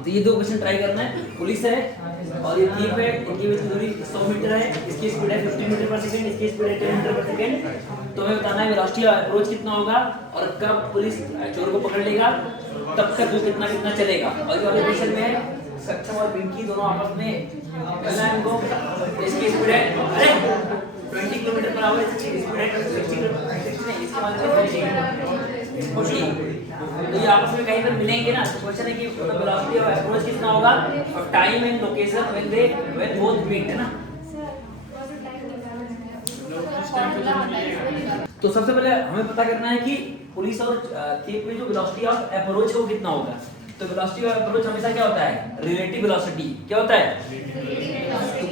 तो ये दो क्वेश्चन ट्राई करना है। पुलिस है और ये थीप है, इनकी बीच की दूरी 100 मीटर है, इसकी स्पीड है 50 मीटर पर सेकंड, इसकी स्पीड है 10 मीटर पर सेकंड। तो हमें बताना है वेलोसिटी ऑफ अप्रोच कितना होगा और कब पुलिस चोर को पकड़ लेगा, तब तक वो कितना कितना चलेगा। और ये वाले क्वेश्चन में है सक्षम और पिंकी दोनों आपस में पहला इनको इसकी स्पीड है अरे 20 किलोमीटर पर आवर, इसकी स्पीड है 60 नहीं, इसके मतलब 40। तो ये आपस में कहीं पर मिलेंगे ना। तो क्वेश्चन है कि वेलोसिटी ऑफ अप्रोच कितना होगा और time and location when both meet, है ना। तो सबसे पहले हमें पता करना है कि पुलिस और थीप में जो वेलोसिटी ऑफ अप्रोच है वो कितना होगा। तो वेलोसिटी ऑफ अप्रोच हमेशा क्या होता है, रिलेटिव वेलोसिटी। क्या होता है, तो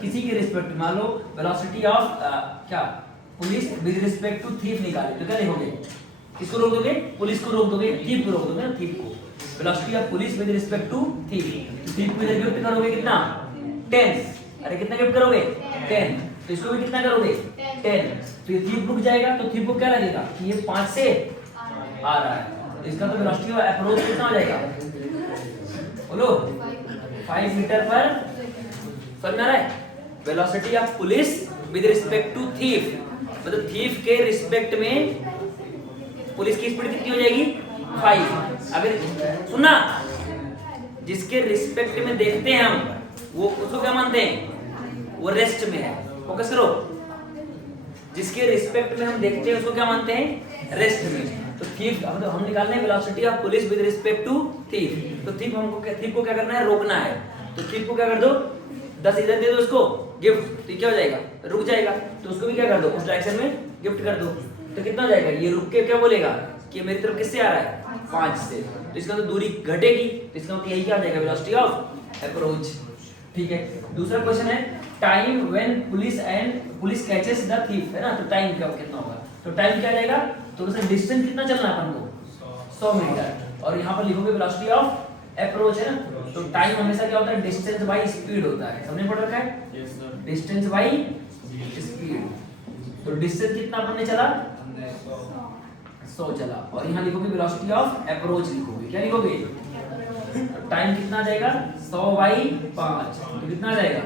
किसी के रिस्पेक्ट, मान लो वेलोसिटी ऑफ क्या police with respect to thief निकाले तो क्या लिखोगे, किसको रोक दोगे, पुलिस को रोक दोगे, थीप को रोक दोगे ना, थीप को। Velocity of police with respect to thief, तो थीप को इधर गिफ्ट करोगे कितना 10, अरे कितना गिफ्ट करोगे 10, तो इसको भी कितना करोगे 10, तो ये थीप रुक जाएगा। तो थीप को क्या लगेगा कि ये 5 से आ रहा है, तो इसका तो वेलोसिटी ऑफ अप्रोच कितना हो जाएगा, बोलो 5 मीटर पर, समझ आ रहा है। Velocity of police with respect to thief, मतलब थीफ के रिस्पेक्ट में पुलिस की स्पीड कितनी हो जाएगी 5। अगर सुनना, जिसके रिस्पेक्ट में देखते हैं हम वो उसको क्या मानते हैं, वो रेस्ट में है, फोकस करो। जिसके रिस्पेक्ट में हम देखते हैं उसको क्या मानते हैं, रेस्ट में। तो थीफ हम निकालने हैं velocity of police with respect to thief. तो थीफ को क्या करना है, रोकना है। तो थीफ को क्या कर दो 10 इधर दे दो इसको गिफ्ट, तो क्या हो जाएगा, रुक जाएगा। तो उसको भी क्या कर दो, उस डायरेक्शन में गिफ्ट कर दो, तो कितना हो जाएगा, ये रुक के क्या बोलेगा कि मेरी तरफ किससे आ रहा है 5 से, तो इसका तो दूरी घटेगी, तो इसका मतलब यही क्या आ जाएगा, वेलोसिटी ऑफ अप्रोच। ठीक है। दूसरा क्वेश्चन है time when police catches the thief, है ना। तो टाइम क्या कितना होगा, तो टाइम क्या आ जाएगा, तो उसका डिस्टेंस कितना चलना है अपन को 100 मीटर, और यहाँ पर लिखोगे वेलोसिटी ऑफ अप्रोच, है ना। तो टाइम हमेशा क्या होता है, डिस्टेंस बाय स्पीड होता है, सबने पढ़ रखा है, डिस्टेंस बाय स्पीड। तो डिस्टेंस कितना अपन ने चला 100 चला, और यहाँ लिखोगे वेलोसिटी ऑफ अप्रोच लिखोगे, क्या लिखोगे, टाइम कितना आ जाएगा 100/5, तो कितना आ जाएगा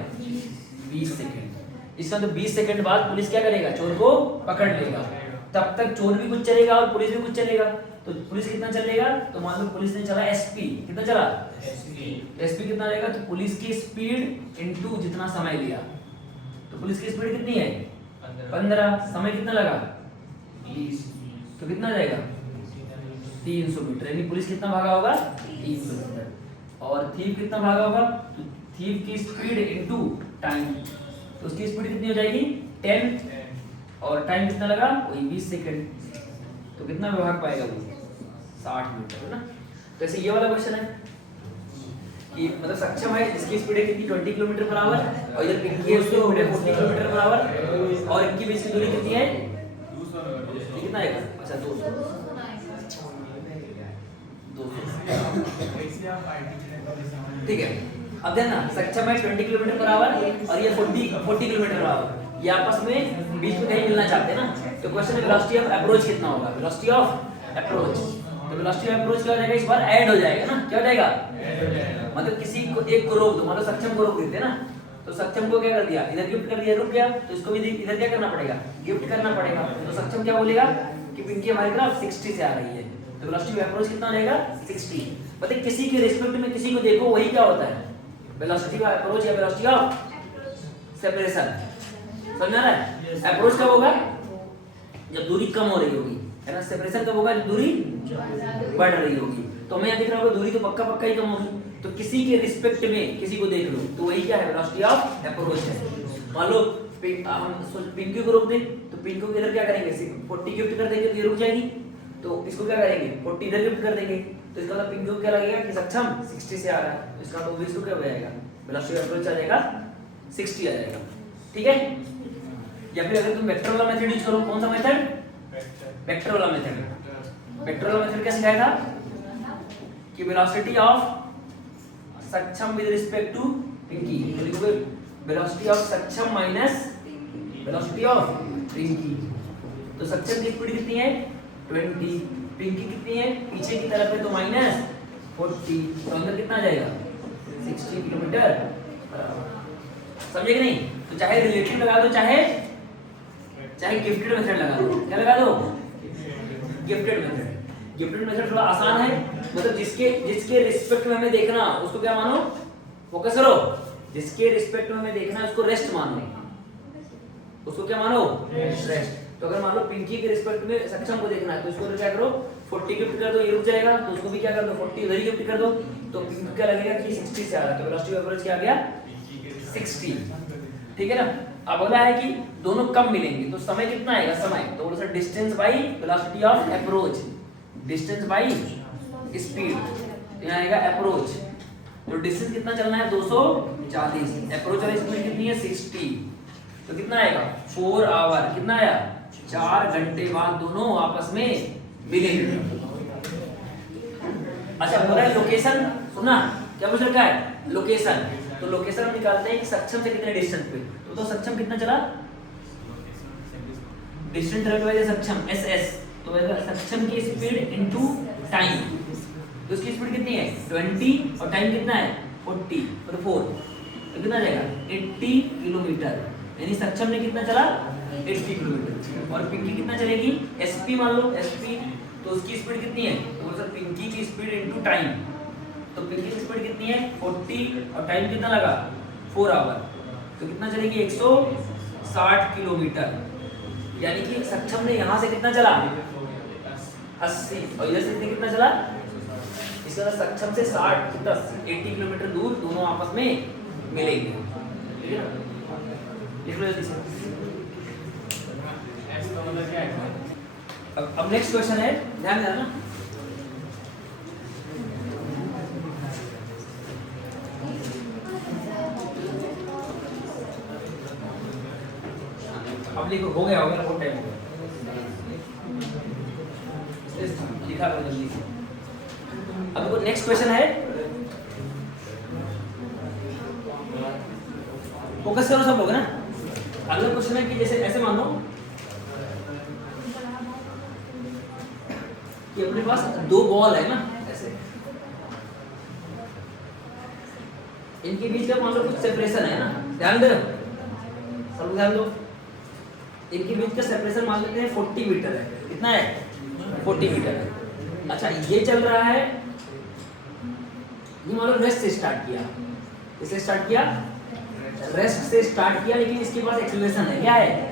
20 सेकंड। इसका तो 20 सेकंड बाद पुलिस क्या करेगा, चोर को पकड़ लेगा। तब तक चोर भी कुछ चलेगा और पुलिस भी कुछ चलेगा। तो पुलिस कितना चलेगा, तो मान लो पुलिस ने चला एसपी, कितना चला एसपी कितना रहेगा, तो पुलिस की स्पीड इनटू जितना समय लिया, तो पुलिस की स्पीड कितनी है 15, समय कितना लगा 20, तो कितना जाएगा 300 मीटर, यानी पुलिस कितना भागा होगा 300 मीटर। और थीप कितना भागा होगा, तो थीप की स्पीड इनटू टाइम, तो उसकी स्पीड कितनी हो जाएगी 10, और टाइम कितना लगा वही 20 सेकंड, तो कितना भाग पाएगा वो 60 मीटर, है ना। तो ऐसे ये वाला क्वेश्चन है कि मतलब सक्षम है जिसकी स्पीड है कितनी 20 किलोमीटर पर आवर, और इधर पिंकी है उसकी स्पीड है 40 किलोमीटर पर आवर, और इनकी बीच की दूरी कितनी है, कितना आएगा, अच्छा 200। ठीक है। अब देखना सक्षम है 20 किलोमीटर पर आवर और ये 40 किलोमीटर पर आवर, ये आपस में बीच में कहीं मिलना चाहते हैं ना। तो क्वेश्चन है वेलोसिटी ऑफ अप्रोच कितना होगा, वेलोसिटी ऑफ अप्रोच, तो वेलोसिटी ऑफ अप्रोच क्या हो जाएगा, इस बार ऐड हो जाएगा ना, क्या हो जाएगा, मतलब किसी को एक को रोक दो, मतलब सक्षम को रोक देते हैं ना। तो सक्षम को क्या कर दिया, इधर गिफ्ट कर दिया, रुक गया, तो इसको भी इधर क्या करना पड़ेगा, गिफ्ट करना पड़ेगा। तो सक्षम क्या बोलेगा कि पिंकी हमारी तरफ 60 से आ रही है, तो वेलोसिटी ऑफ अप्रोच कितना हो जाएगा 60। मतलब किसी के रिस्पेक्ट में किसी को देखो वही क्या होता है, वेलोसिटी ऑफ अप्रोच या वेलोसिटी ऑफ सेपरेशन, समझ आ रहा है। अप्रोच कब होगा, जब दूरी कम हो रही होगी, है ना। सेपरेशन कब होगा, जब दूरी बढ़ रही होगी। तो हमें यहाँ दिख रहा होगा दूरी तो पक्का ही कम होगी, तो किसी के रिस्पेक्ट में किसी को देख लो तो वही क्या है, वेलोसिटी ऑफ अप्रोच है। मान लो हम पिंकी को रोक दें, तो पिंकी को इधर क्या करेंगे 40 गिफ्ट कर देंगे, तो ये रुक जाएगी, तो इसको क्या करेंगे 40 इधर गिफ्ट कर देंगे, तो इसका मतलब पिंकी को क्या लगेगा कि सक्षम 60 से आ रहा है, तो इसका तो 20 को क्या हो जाएगा, वेलोसिटी ऑफ अप्रोच आ जाएगा 60 आ जाएगा। ठीक है। या फिर अगर तुम वेक्टर वाला मेथड यूज करो, कौन सा मेथड, वेक्टर वाला मेथड। वेक्टर वाला मेथड क्या सिखाया था कि वेलोसिटी ऑफ सक्षम विद रिस्पेक्ट टू पिंकी, तो लिखोगे वेलोसिटी ऑफ सक्षम माइनस वेलोसिटी ऑफ पिंकी। तो सक्षम की स्पीड कितनी है 20, पिंकी कितनी है पीछे की तरफ है तो 40, तो अंदर कितना आ जाएगा 60 किलोमीटर। समझे कि नहीं? तो चाहे रिलेटिव लगा दो, चाहे गिफ्टेड मेथड लगा दो। क्या लगा दो? Gifted method. गिफ्टेड मेथड थोड़ा आसान है, मतलब जिसके रिस्पेक्ट में हमें देखना उसको क्या मानो, फोकस करो। जिसके रिस्पेक्ट में हमें देखना उसको रेस्ट मानो, उसको क्या मानो, रेस्ट। तो अगर मान लो पिंकी के रिस्पेक्ट में सक्षम को देखना है तो उसको क्या करो, 40 गिफ्ट कर दो, ये रुक जाएगा, तो उसको भी क्या कर दो 40 इधर ही गिफ्ट कर दो, तो पिंकी क्या लगेगा कि 60 से आ रहा है, तो वेलोसिटी ऑफ एवरेज क्या आ गया 60। ठीक है ना? अब अगला है कि दोनों कब मिलेंगे, तो समय कितना आएगा, समय तो बोलो sir distance by velocity of approach, distance by speed, यहाँ आएगा अप्रोच। तो डिस्टेंस कितना चलना है 240, अप्रोच वाली स्पीड कितनी है 60, तो कितना आएगा 4 आवर, कितना आया 4 घंटे बाद दोनों आपस में मिलेंगे। अच्छा बोला है लोकेशन, सुना क्या पूछ रखा है लोकेशन, तो लोकेशन हम निकालते हैं कि सक्षम से कितने डिस्टेंस पे, तो सक्षम कितना चला, डिस्टेंस ट्रेवल बाय सक्षम एसएस, तो सक्षम की स्पीड इनटू टाइम, तो उसकी स्पीड कितनी है 20 और टाइम कितना है 40 और 4, तो कितना जाएगा 80 किलोमीटर, यानी सक्षम ने कितना चला 80 किलोमीटर। और पिंकी कितना चलेगी, एसपी मान लो एसपी, तो उसकी स्पीड कितनी है, तो सर पिंकी की स्पीड इनटू टाइम, तो पिंकी की स्पीड कितनी है 40 और टाइम कितना लगा 4 आवर, तो कितना चलेगी 160 किलोमीटर, यानी कि सक्षम ने यहाँ से कितना चला 80 और इधर से कितना चला, इसका सक्षम से 80 किलोमीटर दूर दोनों आपस में मिलेंगे। ठीक है ना? लिख लो जल्दी से। अब नेक्स्ट क्वेश्चन है, ध्यान देना ना, अब लिखो, हो गया बहुत टाइम हो गया, लिखा करो जल्दी से। अब देखो नेक्स्ट क्वेश्चन है, फोकस करो सब लोग ना। अगला क्वेश्चन है कि जैसे ऐसे मान लो कि अपने पास 2 बॉल है ना, ऐसे इनके बीच का मान लो कुछ सेपरेशन है ना, ध्यान दो सब, ध्यान दो, इनके बीच का सेपरेशन मान लेते हैं 40 मीटर है, कितना है 40 मीटर है। अच्छा ये चल रहा है, ये मान लो रेस्ट से स्टार्ट किया, इससे स्टार्ट किया, रेस्ट से स्टार्ट किया, लेकिन इसके पास एक्सीलरेशन है, क्या है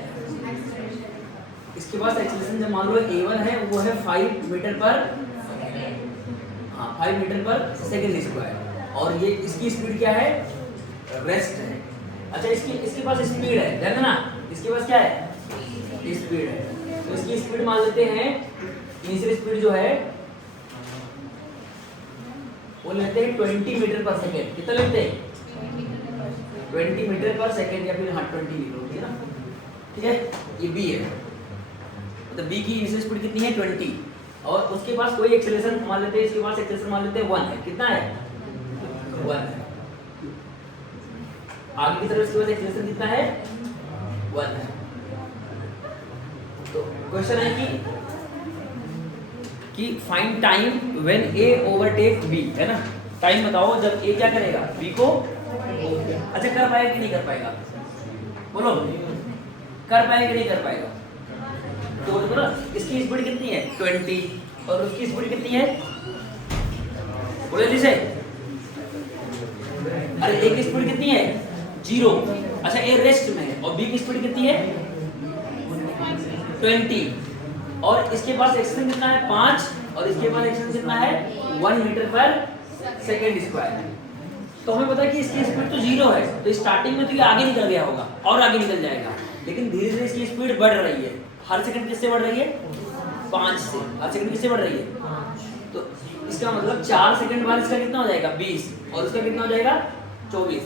इसके पास एक्सीलरेशन, जब मान लो a1 है वो है 5 मीटर पर, हाँ 5 मीटर पर सेकंड स्क्वायर, और ये इसकी स्पीड क्या है रेस्ट है। अच्छा इसके पास स्पीड है, ध्यान ना, इसके पास क्या है स्पीड है, तो इसकी स्पीड मान लेते हैं, इनिशियल स्पीड जो है वो लेते हैं 20 मीटर पर सेकेंड, कितना लेते हैं 20 मीटर पर सेकेंड, या फिर हाँ 20 मीटर होती है ना, ठीक है, ये बी है, मतलब बी की इनिशियल स्पीड कितनी है 20, और उसके पास कोई एक्सेलरेशन मान लेते हैं, इसके पास एक्सेलरेशन मान लेते हैं 1 है, कितना है 1 है, आगे की तरफ इसके पास एक्सेलरेशन कितना है 1 है। तो क्वेश्चन है कि find time when A overtake B, है ना, टाइम बताओ जब ए क्या करेगा बी को, अच्छा कर पाएगा कि नहीं कर पाएगा, बोलो कर पाएगा कि नहीं कर पाएगा, तो बोलो ना इसकी स्पीड कितनी है 20 और उसकी स्पीड कितनी है, बोलो जल्दी से, अरे ए की स्पीड कितनी है 0, अच्छा ए रेस्ट में है, और बी की स्पीड कितनी है 20, और इसके पास एक्सेलरेशन कितना है 5, और इसके पास एक्सेलरेशन कितना है 1 मीटर पर सेकेंड स्क्वायर। तो हमें पता है कि इसकी स्पीड तो 0 है, तो स्टार्टिंग में तो ये आगे निकल गया होगा और आगे निकल जाएगा, लेकिन धीरे धीरे इसकी स्पीड बढ़ रही है, हर सेकंड किससे बढ़ रही है 5 से, हर सेकंड किससे बढ़ रही है, तो इसका मतलब 4 सेकंड बाद इसका कितना हो जाएगा 20, और उसका कितना हो जाएगा 24,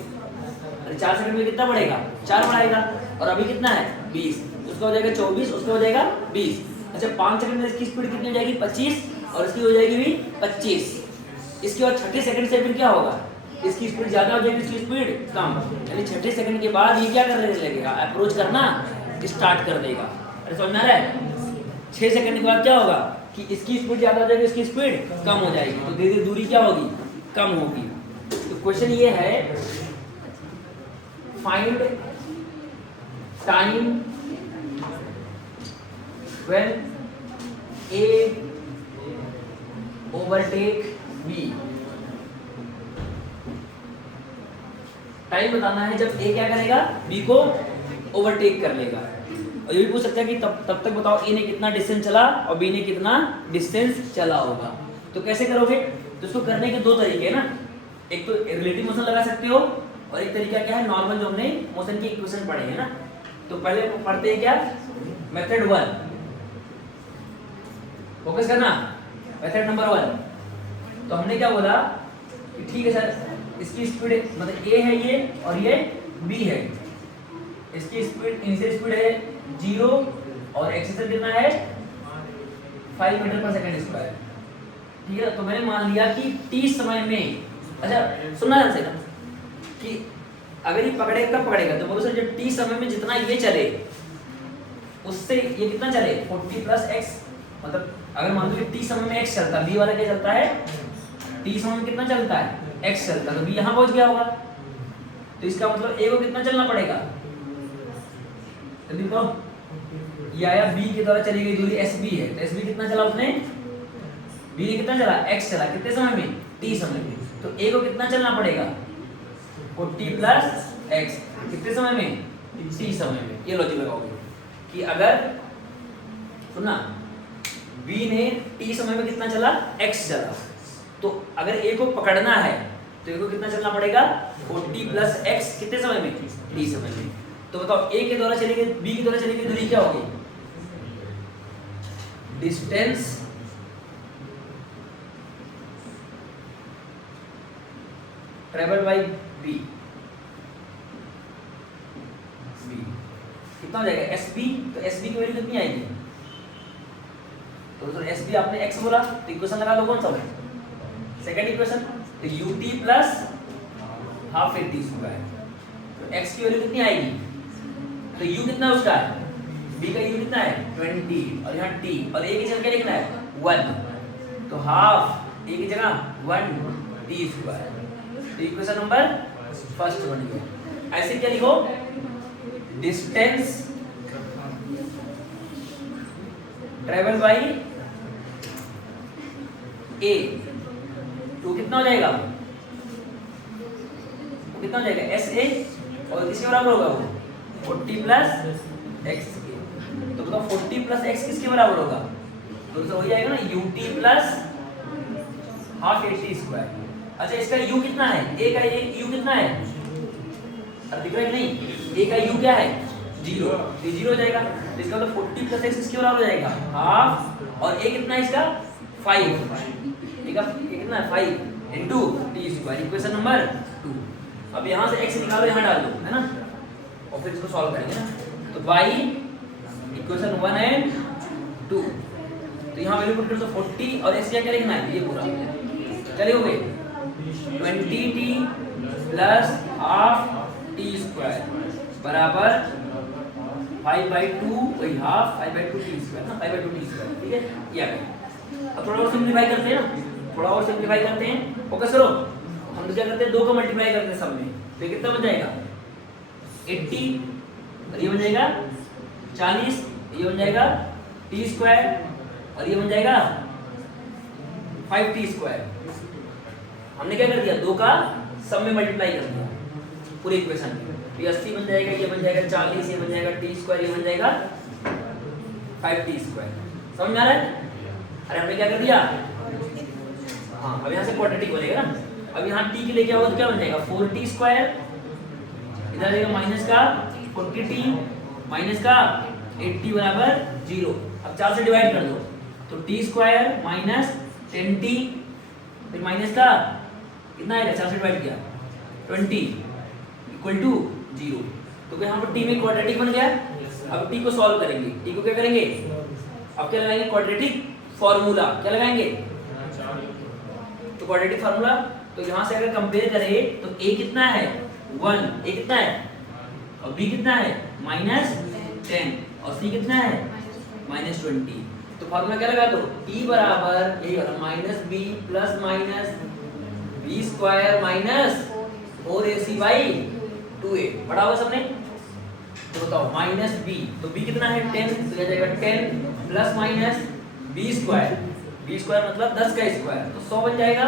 अरे 4 सेकंड में कितना बढ़ेगा 4 बढ़ाएगा, और अभी कितना है 20, उसका हो जाएगा 24, उसका हो जाएगा 20, अच्छा 5 सेकंड में इसकी स्पीड कितनी हो जाएगी 25, और इसकी हो जाएगी भी 25, इसके बाद छठे सेकंड से फिर क्या होगा, इसकी स्पीड ज्यादा हो जाएगी, इसकी स्पीड कम, यानी छठे सेकंड के बाद ये क्या करने लगेगा अप्रोच करना स्टार्ट कर देगा, अरे समझ में आ रहा है, 6 सेकंड के बाद क्या होगा कि इसकी स्पीड ज़्यादा हो जाएगी, इसकी स्पीड कम हो जाएगी, तो धीरे धीरे दूरी क्या होगी, कम होगी। तो क्वेश्चन ये है, find time when A overtake B. Time बताना है जब ए क्या करेगा, बी को ओवरटेक कर लेगा। और ये भी पूछ सकता है कि तब तक बताओ ए ने कितना डिस्टेंस चला और बी ने कितना डिस्टेंस चला होगा। तो कैसे करोगे, तो इसको करने के दो तरीके हैं ना, एक तो रिलेटिव मोशन लगा सकते हो और एक तरीका क्या है, नॉर्मल जो हमने मोशन की इक्वेशन पढ़े हैं ना। तो पहले पढ़ते हैं क्या, मेथड 1, फोकस करना, मेथड नंबर 1। तो हमने क्या बोला कि ठीक है सर, इसकी स्पीड मतलब ए है ये और ये बी है, इसकी स्पीड इनिशियल स्पीड है 0 और एक्सेलरेशन कितना है 5 मीटर पर सेकंड स्क्वायर, ठीक है। तो मैंने मान लिया कि t समय में, अच्छा सुनना ध्यान से ना, कि अगर ये पकड़ेगा कब पकड़ेगा, तो बोलो सर जब t समय में जितना ये चले उससे ये कितना चले 40 प्लस x, मतलब अगर मान लो कि t समय में x चलता है, b वाला क्या चलता है, t समय में कितना चलता है x चलता है, तो b यहाँ पहुंच गया होगा। तो इसका मतलब a को कितना चलना पड़ेगा, जल्दी बताओ, ये आया b के द्वारा चली गई दूरी sb है, तो sb कितना चला उसने, b ने कितना चला x चला, कितने समय में, t समय में। तो a को कितना चलना पड़ेगा 40 प्लस x, कितने समय में, t समय में। ये लॉजिक लगाओगे कि अगर सुनना, b ने t समय में कितना चला, x चला, तो अगर a को पकड़ना है तो a को कितना चलना पड़ेगा 40 प्लस x, कितने समय में, t समय में। तो बताओ a के द्वारा चली गई, b के द्वारा चली गई दूरी क्या होगी, डिस्टेंस ट्रेवल बाय b, कितना हो जाएगा sb, तो sb की वैल्यू कितनी आएगी, तो sb आपने x बोला, तो इक्वेशन लगा दो कौन सा सेकंड इक्वेशन, तो ut plus half at square, तो x की वैल्यू कितनी आएगी, तो u कितना है उसका, b का u कितना है 20 और यहाँ t, और a की जगह क्या लिखना है 1, तो हाफ a की जगह 1 t स्क्वायर। तो इक्वेशन नंबर फर्स्ट बन गया। ऐसे क्या लिखो, डिस्टेंस ट्रेवल बाय a, तो कितना हो जाएगा, कितना हो जाएगा SA, और किसके बराबर होगा वो 40 प्लस x, तो बताओ 40 प्लस x किसके बराबर होगा, तो हो जाएगा ना ut plus half at square. अच्छा इसका u कितना है, a का u कितना है, अरे दिख रहा है नहीं, a का u क्या है 0, तो 0 हो जाएगा, तो इसका मतलब 40 प्लस x किसके बराबर हो जाएगा हाफ, और a कितना है इसका 5, a का कितना है 5 into t square, equation number 2। अब यहाँ से x निकालो, यहाँ डाल दो, है ना, और फिर इसको सॉल्व करेंगे ना। तो y इक्वेशन 1 एंड 2, तो यहाँ वैल्यू पुट कर दो 40 और x क्या लिखना है, ये पूरा चले हो गए 20t plus half t square बराबर 5/2, वही हाफ 5/2 t स्क्वायर ना, 5/2 t स्क्वायर, ठीक है। ये आ गया। अब थोड़ा और सिंपलीफाई करते हैं ना, थोड़ा और सिंपलीफाई करते हैं, फोकस करो। हम तो क्या करते हैं, 2 को मल्टीप्लाई करते हैं सब में, तो कितना बन जाएगा 80, और ये बन जाएगा 40, ये बन जाएगा t स्क्वायर, और ये बन जाएगा 5t स्क्वायर। हमने क्या कर दिया, 2 का सब में मल्टीप्लाई कर दिया पूरी इक्वेशन में, तो 80 बन जाएगा, ये बन जाएगा 40, ये बन जाएगा t स्क्वायर, ये बन जाएगा 5t स्क्वायर। समझ में आ रहा है? अरे हमने क्या कर दिया, हाँ अब यहाँ से क्वाड्रेटिक बनेगा ना, अब यहाँ t के लिए क्या होगा, तो क्या बन जाएगा 4t स्क्वायर, इधर आएगा माइनस का 40t माइनस का 80 बराबर 0। अब 4 से डिवाइड कर दो, तो t स्क्वायर माइनस 10t, फिर माइनस का कितना आएगा, 4 से डिवाइड किया 20 इक्वल टू 0। तो यहाँ पर t में क्वाड्रेटिक बन गया। अब t को सॉल्व करेंगे, t को क्या करेंगे, अब क्या लगाएंगे क्वाड्रेटिक फॉर्मूला, क्या लगाएंगे, तो क्वाड्रेटिक फार्मूला। तो यहाँ से अगर कंपेयर करें तो a कितना है 1, a कितना है, और b कितना है -10, और c कितना है -20। तो फार्मूला क्या लगा दो, t बराबर यही वाला minus B plus minus B square minus 4ac by 2a पढ़ा हुआ सबने। तो बताओ माइनस बी, तो बी कितना है 10, तो यह जाएगा 10 प्लस माइनस बी स्क्वायर मतलब 10 का स्क्वायर तो 100 बन जाएगा,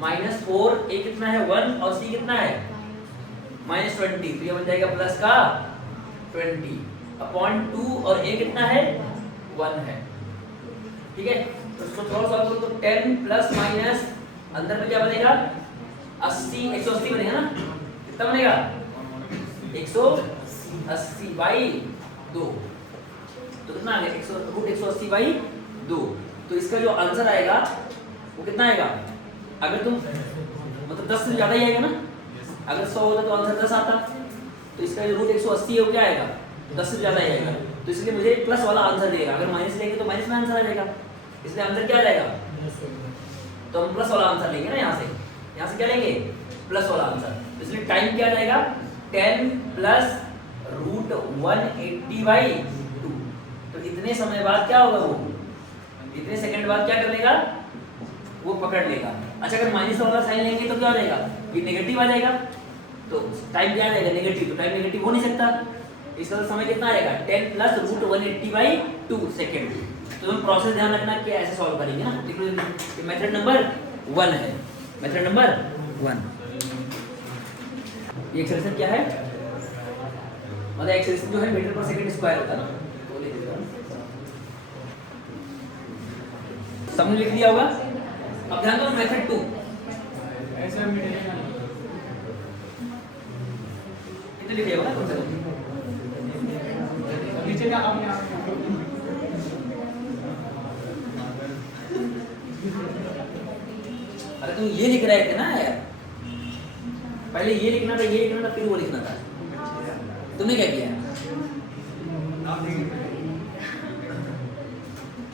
माइनस 4 a कितना है 1 और c कितना है माइनस 20, तो ये बन जाएगा प्लस का 20 अपॉन 2 और a कितना है 1 है। ठीक है, तो इसको थोड़ा सा तो 10 प्लस माइनस अंदर में क्या बनेगा 80 180 बनेगा ना, कितना बनेगा 180 बाई 2, तो कितना आ गया रूट 180 बाई 2। तो इसका जो आंसर आएगा वो कितना आएगा, अगर तुम मतलब 10 से ज्यादा ही आएगा ना, अगर 100 होता तो आंसर 10 आता, तो इसका जो रूट 180 है वो क्या आएगा 10 से ज्यादा ही आएगा, तो इसलिए मुझे प्लस वाला आंसर देगा। अगर माइनस लेंगे तो माइनस में आंसर आ जाएगा, इसलिए आंसर क्या आ जाएगा, तो हम प्लस वाला आंसर लेंगे ना, यहाँ से क्या लेंगे प्लस वाला आंसर, इसलिए टाइम क्या आ जाएगा 10 प्लस रूट 180 बाई 2। तो इतने समय बाद क्या होगा, वो इतने सेकंड बाद क्या कर लेगा वो पकड़ लेगा। अच्छा अगर माइनस वाला साइन लेंगे तो क्या हो जाएगा, ये नेगेटिव आ जाएगा, तो टाइम क्या आ जाएगा नेगेटिव, तो टाइम नेगेटिव हो नहीं सकता, इसका तो समय कितना आएगा 10 प्लस रूट 180 बाई 2 सेकेंड। तो हम प्रोसेस ध्यान रखना कि ऐसे सॉल्व करेंगे ना। देखो ये मेथड नंबर 1 है, मेथड नंबर 1। ये एक्सप्रेशन क्या है, मतलब एक्सप्रेशन जो है मीटर पर सेकंड स्क्वायर होता है ना, वो लिख देता हूं, सबने लिख लिया होगा। अब ध्यान दो मेथड 2 ऐसा कितने लिख लिया होगा कम से कम नीचे का आपने अरे तुम ये लिख रहे थे ना यार, पहले ये लिखना था फिर वो लिखना था, तुमने क्या किया,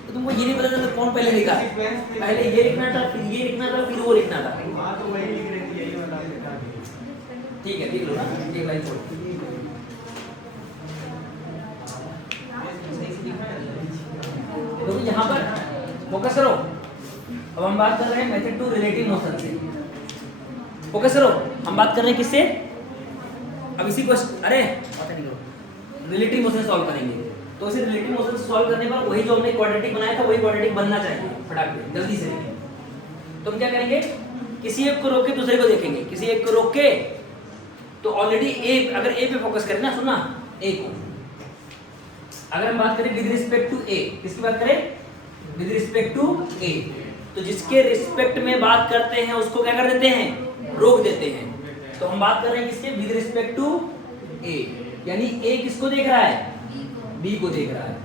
तो तुमको ये नहीं पता था कौन पहले लिखा, पहले ये लिखना था फिर ये लिखना था फिर वो लिखना था। हाँ तो वही लिख रही थी, यही वाला ठीक है लिख लो ना, एक लाइन छोड़। तो यहाँ पर फोकस करो, अब हम बात कर रहे हैं मेथड 2 रिलेटिव मोशन से। फोकस करो, हम बात कर रहे हैं किससे, अब इसी को अरे रिलेटिव मोशन सॉल्व करेंगे। तो इसे रिलेटिव मोशन सॉल्व करने पर वही जो हमने क्वाड्रेटिक बनाया था वही क्वाड्रेटिक बनना चाहिए फटाक से जल्दी से। तो हम क्या करेंगे, किसी एक को रोक के दूसरे को देखेंगे, किसी एक को रोक के, तो ऑलरेडी ए, अगर ए पे फोकस करें ना, सुनना ए को, अगर हम बात करें विद रिस्पेक्ट टू ए, किसकी बात करें विद रिस्पेक्ट टू ए, तो जिसके रिस्पेक्ट में बात करते हैं उसको क्या कर देते हैं, रोक देते हैं। तो हम बात कर रहे हैं किसके, विद रिस्पेक्ट टू ए, यानी ए किसको देख रहा है, बी को देख रहा है,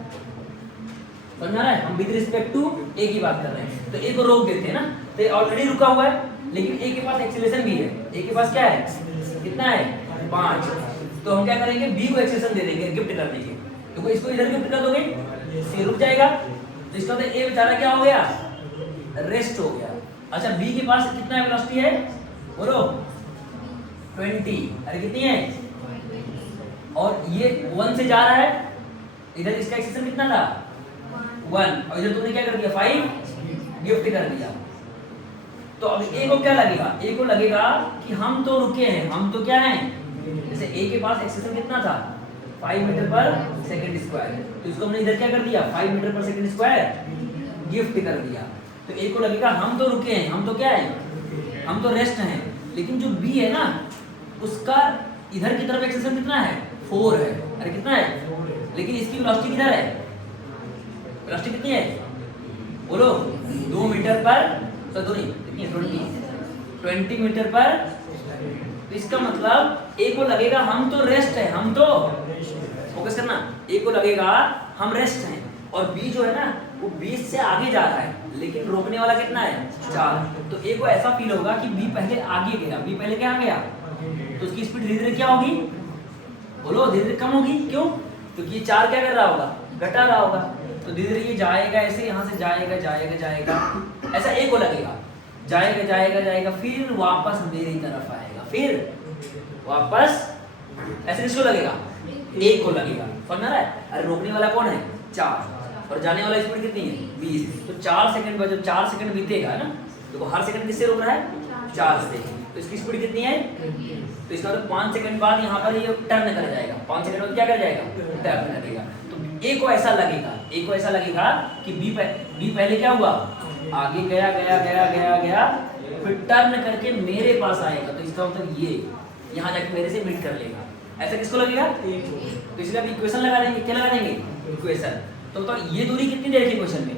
समझ आ रहा है, हम विद रिस्पेक्ट टू ए की बात कर रहे हैं, तो ए को रोक देते हैं ना, तो ये ऑलरेडी रुका हुआ है, लेकिन ए के पास एक्सीलरेशन भी है, ए के पास क्या है कितना है 5, तो हम क्या करेंगे बी को एक्सीलरेशन दे देंगे गिफ्ट कर देंगे, तो इसको इधर गिफ्ट कर दोगे सी रुक जाएगा, तो इसका मतलब ए बेचारा क्या हो गया रेस्ट हो गया। अच्छा बी के पास कितना वेलोसिटी है बोलो 20, अरे कितनी है, और ये 1 से जा रहा है, इधर इसका एक्सीलरेशन कितना था 1, और इधर तुमने क्या कर दिया 5 गिफ्ट कर दिया। तो अब ए को क्या लगेगा, ए को लगेगा कि हम तो रुके हैं, हम तो क्या हैं, जैसे ए के पास एक्सीलरेशन कितना था 5 मीटर पर सेकंड स्क्वायर, तो इसको हमने इधर क्या कर दिया 5 मीटर पर सेकंड स्क्वायर गिफ्ट कर दिया। तो ए को लगेगा हम तो रुके हैं, हम तो क्या है, हम तो रेस्ट हैं, लेकिन जो बी है ना उसका इधर की तरफ एक्सीलरेशन कितना है 4 है, अरे कितना है, लेकिन इसकी वेलोसिटी किधर है, वेलोसिटी कितनी है बोलो 2 मीटर पर, तो नहीं कितनी है 20 मीटर पर, तो इसका मतलब ए को लगेगा हम तो रेस्ट है, हम तो फोकस करना, ए को लगेगा हम रेस्ट हैं, और बी जो है ना वो 20 से आगे जा रहा है, लेकिन रोकने वाला कितना है 4, तो ए को ऐसा फील होगा कि बी पहले आगे गया, बी पहले क्या गया, तो उसकी स्पीड धीरे धीरे क्या होगी बोलो धीरे धीरे कम होगी, क्यों, क्योंकि ये 4 क्या कर रहा होगा घटा रहा होगा, तो धीरे धीरे ये जाएगा ऐसे, यहाँ से जाएगा जाएगा जाएगा, ऐसा ए को लगेगा जाएगा जाएगा जाएगा, फिर वापस मेरी तरफ आएगा, फिर वापस ऐसे किसको लगेगा ए को लगेगा, समझ रहा है, अरे रोकने वाला कौन है 4, और जाने वाला स्पीड कितनी है 20। तो 4 सेकंड बाद जब 4 सेकंड बीतेगा ना, तो हर सेकंड किससे रुक रहा है 4 से, तो इसकी स्पीड कितनी है, तो इसका मतलब 5 सेकंड बाद यहाँ पर ये टर्न कर जाएगा, 5 सेकंड बाद क्या कर जाएगा टर्न करेगा। तो ए को ऐसा लगेगा कि बी पहले क्या हुआ, आगे गया गया गया गया गया, फिर टर्न करके मेरे पास आएगा, तो इसका मतलब ये यहाँ जाके मेरे से मीट कर लेगा। ऐसा किसको लगेगा, तो इसलिए आप इक्वेशन लगा देंगे, क्या लगा देंगे इक्वेशन। तो बताओ ये दूरी कितनी दे रखी है क्वेश्चन में,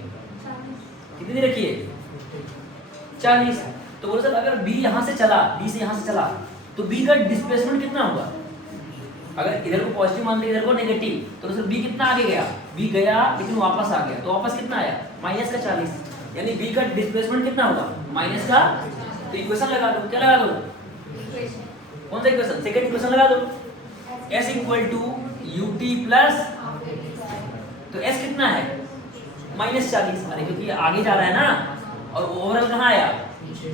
कितनी दे रखी है 40। तो बोलो सर अगर बी यहाँ से चला, बी से यहाँ से चला, तो बी का डिस्प्लेसमेंट कितना होगा, अगर इधर को पॉजिटिव मानते इधर को नेगेटिव, तो सर बी कितना आगे गया, बी गया लेकिन वापस आ गया, तो वापस कितना आया माइनस का 40, यानी बी का डिस्प्लेसमेंट कितना होगा माइनस का। तो इक्वेशन लगा दो, क्या लगा दो, कौन सा इक्वेशन, सेकंड इक्वेशन लगा दो, s equal to ut plus, तो s कितना है -40, अरे क्योंकि आगे जा रहा है ना, और ओवरऑल कहाँ आया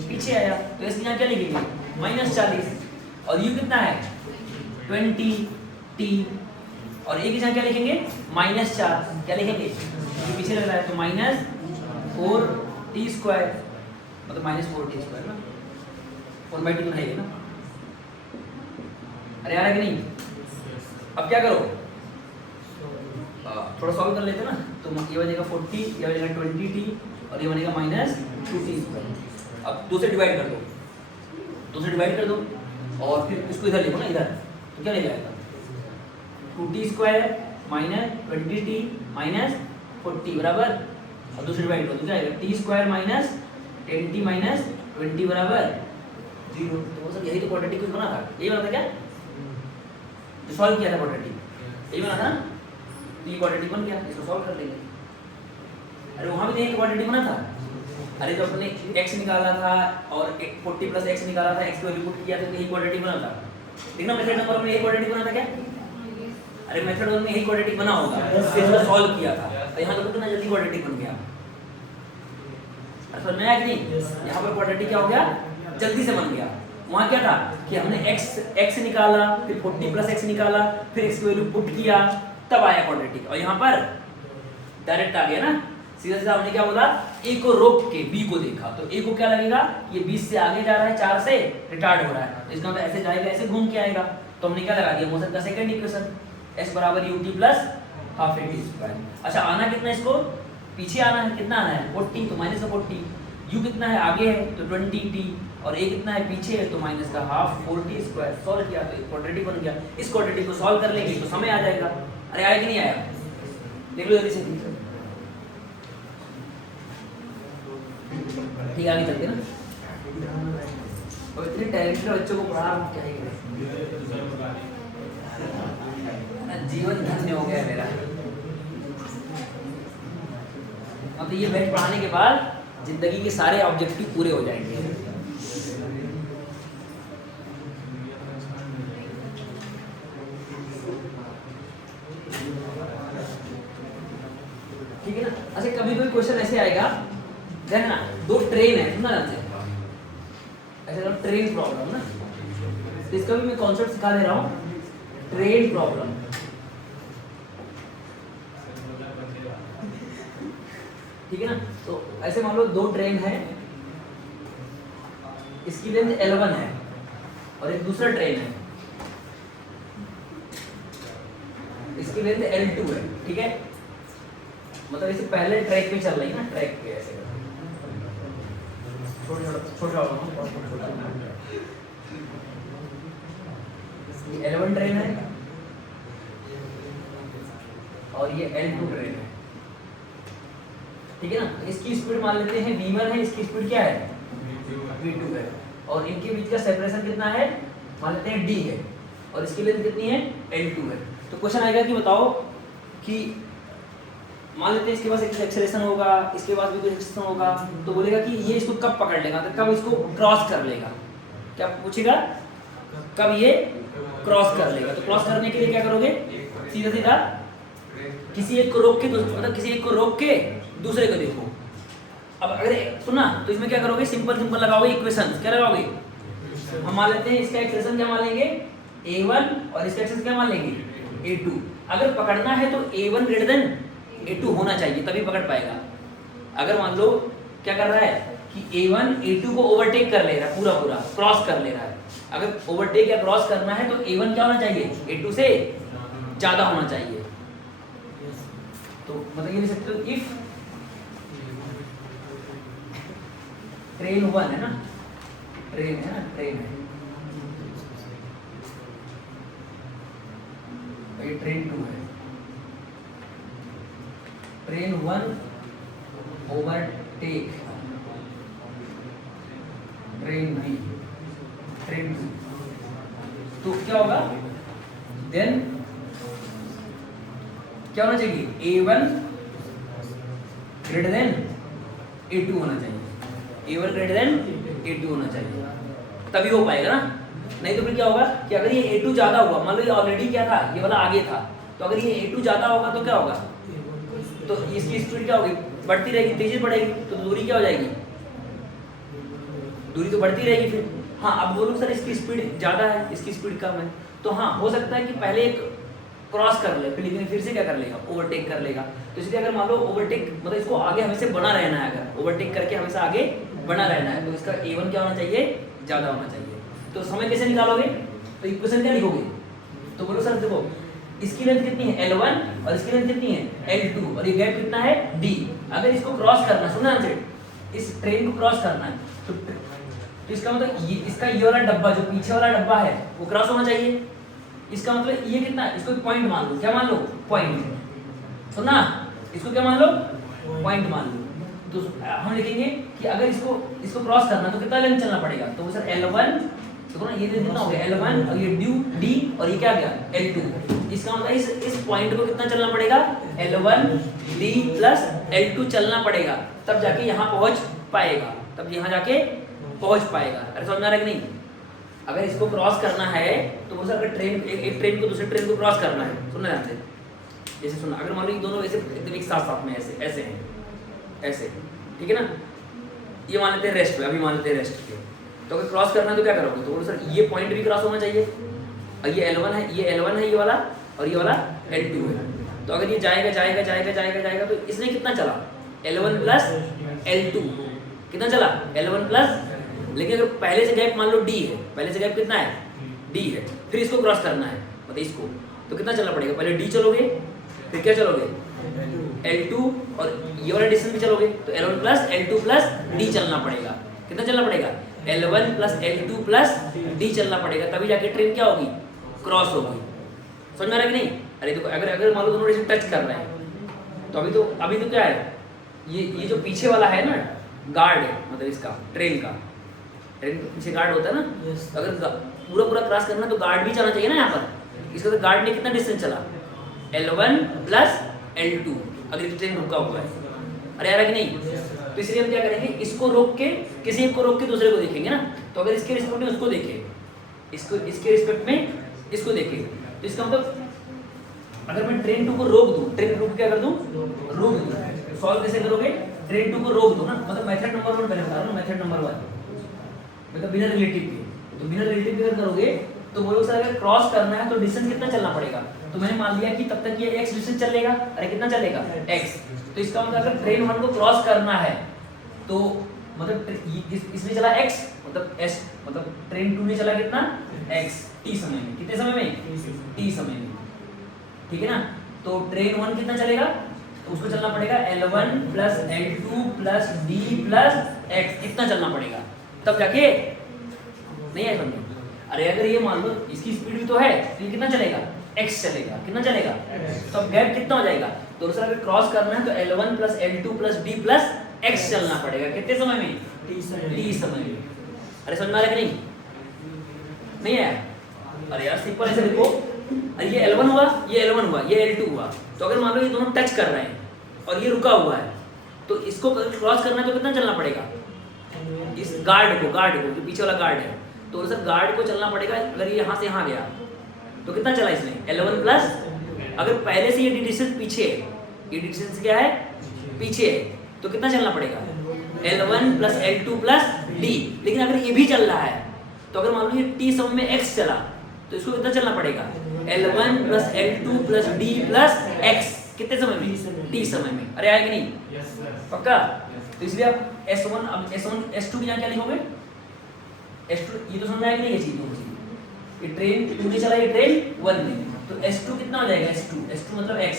पीछे आया, तो s यहाँ क्या लिखेंगे -40, और u कितना है 20t, और a की जगह क्या लिखेंगे -4, क्या लिखेंगे क्योंकि पीछे लग रहा है, तो -4t², मतलब -4t² ना, 1/2 बनाइए ना, अरे यार कि नहीं। अब क्या करो, थोड़ा सॉल्व कर लेते ना, तो ये बनेगा 40, ये बनेगा 20t, और ये बनेगा -2t²। अब 2 से डिवाइड कर दो, 2 से डिवाइड कर दो, और फिर इसको इधर लिखो ना, इधर तो क्या लिखा जाएगा 2t² -20t -40 बराबर, और 2 से डिवाइड करो तो क्या आएगा t² -10t -20 बराबर 0। तो वो सब यही तो क्वाड्रेटिक कुछ बना था, यही बना था क्या जो सॉल्व किया था क्वाड्रेटिक, यही बना था ना, तो ये क्वाड्रेटिक बन गया, इसको सॉल्व कर लेंगे। अरे वहां भी तो यही क्वाड्रेटिक बना था, अरे जब अपने x निकाला था और 40 प्लस x निकाला था, x को वैल्यू पुट किया था, तो यही क्वाड्रेटिक बना था। देखना मेथड नंबर में यही क्वाड्रेटिक बना था क्या, अरे मेथड में यही क्वाड्रेटिक बना होगा, इसको सॉल्व किया था, और यहाँ तो कितना जल्दी क्वाड्रेटिक बन गया। समझ में आया कि नहीं, यहाँ पर क्वाड्रेटिक क्या हो गया जल्दी से बन गया। वहाँ क्या था कि हमने x निकाला, फिर 40 प्लस x निकाला, फिर x की वैल्यू पुट किया, तब आया क्वाड्रेटिक, और यहाँ पर डायरेक्ट आ गया ना, सीधा सीधा हमने क्या बोला, a को रोक के b को देखा, तो a को क्या लगेगा ये 20 से आगे जा रहा है, 4 से रिटार्ड हो रहा है, तो इसका मतलब ऐसे जाएगा, ऐसे घूम के आएगा, तो हमने क्या लगा दिया मोशन का सेकंड इक्वेशन, s बराबर ut प्लस हाफ at²। अच्छा आना कितना, इसको पीछे आना है, कितना आना है 40, तो -40, u कितना है आगे है तो 20t, और a कितना है पीछे है तो -हाफ 4t²। सॉल्व किया तो क्वाड्रेटिक बन गया। इस क्वाड्रेटिक को सॉल्व कर लेंगे तो समय आ जाएगा। अरे आया कि नहीं आया, देख लो जल्दी से, ठीक है आगे चलते ना। और इतने टैलेंटेड बच्चों को पढ़ा क्या ही करें, जीवन धन्य हो गया मेरा। अब ये बैच पढ़ाने के बाद जिंदगी के सारे ऑब्जेक्टिव पूरे हो जाएंगे। ठीक है ना। अच्छा कभी कोई क्वेश्चन ऐसे आएगा, है ना, दो ट्रेन है ना, ऐसे ट्रेन प्रॉब्लम ना, तो इसका भी मैं कॉन्सेप्ट सिखा दे रहा हूँ, ट्रेन प्रॉब्लम। ठीक है ना। तो ऐसे मान लो दो ट्रेन है, इसकी लेंथ L1 है और एक दूसरा ट्रेन है, इसकी लेंथ L2 है। ठीक है, मतलब इसे पहले ट्रैक पे चल रही है ना, ट्रैक पे ऐसे छोटा L1 ट्रेन है और ये L2 ट्रेन है। ठीक है ना। इसकी स्पीड मान लेते हैं v1 है, इसकी स्पीड क्या है v2 है, और इनके बीच का सेपरेशन कितना है मान लेते हैं d है, और इसकी लेंथ कितनी है L2 है। तो क्वेश्चन आएगा कि बताओ कि मान लेते हैं इसके पास एक एक्सेलरेशन होगा, इसके पास भी कुछ एक्सेलरेशन होगा, तो बोलेगा कि ये इसको कब पकड़ लेगा, तो कब इसको क्रॉस कर लेगा। क्या पूछेगा, कब ये क्रॉस कर लेगा। तो क्रॉस करने के लिए क्या करोगे, सीधा सीधा किसी एक को रोक के, मतलब किसी एक को रोक के दूसरे को देखो। अब अगर सुना तो इसमें क्या करोगे, सिंपल सिंपल लगाओगे इक्वेशन। क्या लगाओगे, हम मान लेते हैं इसका एक्सेलरेशन क्या मान लेंगे a1 और इसका एक्सेलरेशन क्या मान लेंगे a2। अगर पकड़ना है तो a1 ग्रेटर देन A2 होना चाहिए तभी पकड़ पाएगा। अगर मान लो क्या कर रहा है कि A1 A2 को ओवरटेक कर ले रहा है, पूरा पूरा क्रॉस कर ले रहा है। अगर ओवरटेक या क्रॉस करना है तो A1 क्या होना चाहिए, A2 से ज्यादा होना चाहिए। तो मतलब ये लिख सकते हो इफ ट्रेन 1 है ना, ट्रेन है ना, ट्रेन है, ये ट्रेन 2 है, train 1 overtake train B, train 2, तो क्या होगा देन क्या होना चाहिए, A1 ग्रेटर देन A2 होना चाहिए, A1 ग्रेटर देन A2 होना चाहिए, तभी हो पाएगा ना। नहीं तो फिर क्या होगा कि अगर ये A2 ज्यादा हुआ, मान लो ये ऑलरेडी क्या था, ये वाला आगे था, तो अगर ये A2 ज्यादा होगा तो क्या होगा, तो इसकी स्पीड क्या होगी, बढ़ती रहेगी, तेजी बढ़ेगी, तो दूरी क्या हो जाएगी, दूरी तो बढ़ती रहेगी फिर। हाँ अब बोलो सर इसकी स्पीड ज्यादा है, इसकी स्पीड कम है, तो हाँ हो सकता है कि पहले एक क्रॉस कर ले, लेकिन फिर से क्या कर लेगा, ओवरटेक कर लेगा। तो इसलिए अगर मान लो ओवरटेक मतलब इसको आगे हमेशा बना रहना है, अगर ओवरटेक करके हमेशा आगे बना रहना है, तो इसका A1 क्या होना चाहिए, ज्यादा होना चाहिए। तो समय कैसे निकालोगे, तो इक्वेशन क्या लिखोगे, तो बोलो सर देखो इसकी लेंथ कितनी है L1 और इसकी लेंथ कितनी है L2 और ये गैप कितना है D। अगर इसको क्रॉस करना, सुनना ना, इस ट्रेन को क्रॉस करना है तो इसका मतलब इसका ये वाला डब्बा जो पीछे वाला डब्बा है वो क्रॉस होना चाहिए। इसका मतलब ये कितना, इसको पॉइंट मान लो, क्या मान लो, पॉइंट, सुनना, इसको क्या मान लो, पॉइंट मान लो। तो हम लिखेंगे कि अगर इसको क्रॉस करना तो कितना लेंथ चलना पड़ेगा, तो सर L1, देखो ना ये कितना हो गया L1 और ये D और ये क्या गया L2। इसका मतलब इस पॉइंट को कितना चलना पड़ेगा, L1 D प्लस L2 चलना पड़ेगा, तब जाके यहाँ पहुंच पाएगा, तब यहाँ जाके पहुंच पाएगा। अरे समझ में आ रहा है कि नहीं। अगर इसको क्रॉस करना है तो वो सर अगर ट्रेन एक ट्रेन को दूसरे ट्रेन को क्रॉस करना है, सुनना ध्यान से, जैसे सुनना, अगर मान लो ये दोनों ऐसे एकदम एक साथ साथ में ऐसे ऐसे हैं, ऐसे, ठीक है ना, ये मान लेते हैं रेस्ट पे, अभी मान लेते हैं रेस्ट पे, तो अगर क्रॉस करना है तो क्या करोगे, तो बोलो सर ये पॉइंट भी क्रॉस होना चाहिए, और ये L1 है, ये L1 है ये वाला, और ये वाला L2 है। तो अगर ये जाएगा जाएगा जाएगा जाएगा जाएगा तो इसने कितना चला, L1 प्लस L2 कितना चला, L1 प्लस, लेकिन अगर पहले से गैप मान लो D है, पहले से गैप कितना है D है, फिर इसको क्रॉस करना है मतलब इसको, तो कितना चलना पड़ेगा, पहले D चलोगे फिर क्या चलोगे L2 और ये वाला डिस्टेंस भी चलोगे, तो L1 plus L2 plus D चलना पड़ेगा। कितना चलना पड़ेगा, L1 plus L2 plus D चलना पड़ेगा, तभी जाके ट्रेन क्या होगी, क्रॉस होगी। समझ में आ रहा है कि नहीं। अरे देखो अगर मान लो दोनों डिस्टेंस टच कर रहे हैं तो अभी तो क्या है, ये जो पीछे वाला है ना गार्ड है, मतलब इसका ट्रेन का, ट्रेन के पीछे गार्ड होता है ना, तो अगर पूरा क्रॉस करना तो गार्ड भी चलना चाहिए ना यहाँ पर। इसका तो गार्ड ने कितना डिस्टेंस चला, L1 प्लस L2, अगर ट्रेन रुका हुआ है। अरे यार कि नहीं, तो इसलिए हम क्या करेंगे, इसको रोक के किसी एक को रोक के दूसरे को देखेंगे ना, तो अगर इसके रिस्पेक्ट में उसको देखे, इसके रिस्पेक्ट में इसको देखे, तो इसका मतलब अगर मैं ट्रेन 2 को रोक दूं, ट्रेन 2 को क्या कर दूं, रोक दूं, सॉल्व कैसे करोगे, ट्रेन 2 को रोक दो ना, मतलब मेथड नंबर 1 पहले बता रहा हूं, मेथड नंबर 1 मतलब बिना रिलेटिव के, तो बिना रिलेटिव के अगर करोगे तो बोलो सर अगर क्रॉस करना है तो डिस्टेंस कितना चलना पड़ेगा, तो मैंने मान लिया कि तब तक ये x डिस्टेंस चलेगा। अरे कितना चलेगा, x, तो इसका मतलब अगर ट्रेन 1 को क्रॉस करना है तो मतलब इसने चला x मतलब s, मतलब ट्रेन 2 ने चला कितना x, t समय में, कितने समय में, t समय में, ठीक है ना। तो ट्रेन 1 कितना चलेगा, तो उसको चलना पड़ेगा L1 plus L2 plus D plus x, इतना चलना पड़ेगा, तब जाके नहीं है समझो। अरे अगर ये मान लो इसकी स्पीड भी तो है, तो ये कितना चलेगा, x चलेगा, कितना चलेगा, तो अब गैप कितना हो जाएगा, तो दूसरा अगर क्रॉस करना है तो L1 plus L2 plus D plus x चलना पड़ेगा, कितने समय में, t समय में। अरे समझ में आ रहा है कि नहीं है। अरे यार सिंपल ऐसे देखो, ये L1 हुआ, ये L1 हुआ, ये L2 हुआ, तो अगर मान लो ये दोनों टच कर रहे हैं और ये रुका हुआ है, तो इसको क्रॉस करना है तो कितना चलना पड़ेगा, इस गार्ड को जो पीछे वाला गार्ड है, तो सर गार्ड को चलना पड़ेगा। अगर ये यहाँ से यहाँ गया तो कितना चला इसने, L1 प्लस, अगर पहले से ये डिस्टेंस पीछे है, ये डिस्टेंस क्या है, पीछे है, तो कितना चलना पड़ेगा, L1 plus L2 plus D। लेकिन अगर ये भी चल रहा है तो अगर मान लो ये t समय में x चला तो इसको कितना चलना पड़ेगा, L1 plus L2 plus D plus x, कितने समय में? t समय में। अरे आया कि नहीं? Yes sir. पक्का? तो इसलिए आप S1 अब S1 S2 की यहाँ क्या लिखोगे? S2 ये तो समझ में आया कि नहीं ये चीज? ये ट्रेन 2 में चला, ये ट्रेन 1 में, तो S2 कितना हो जाएगा? S2 मतलब x,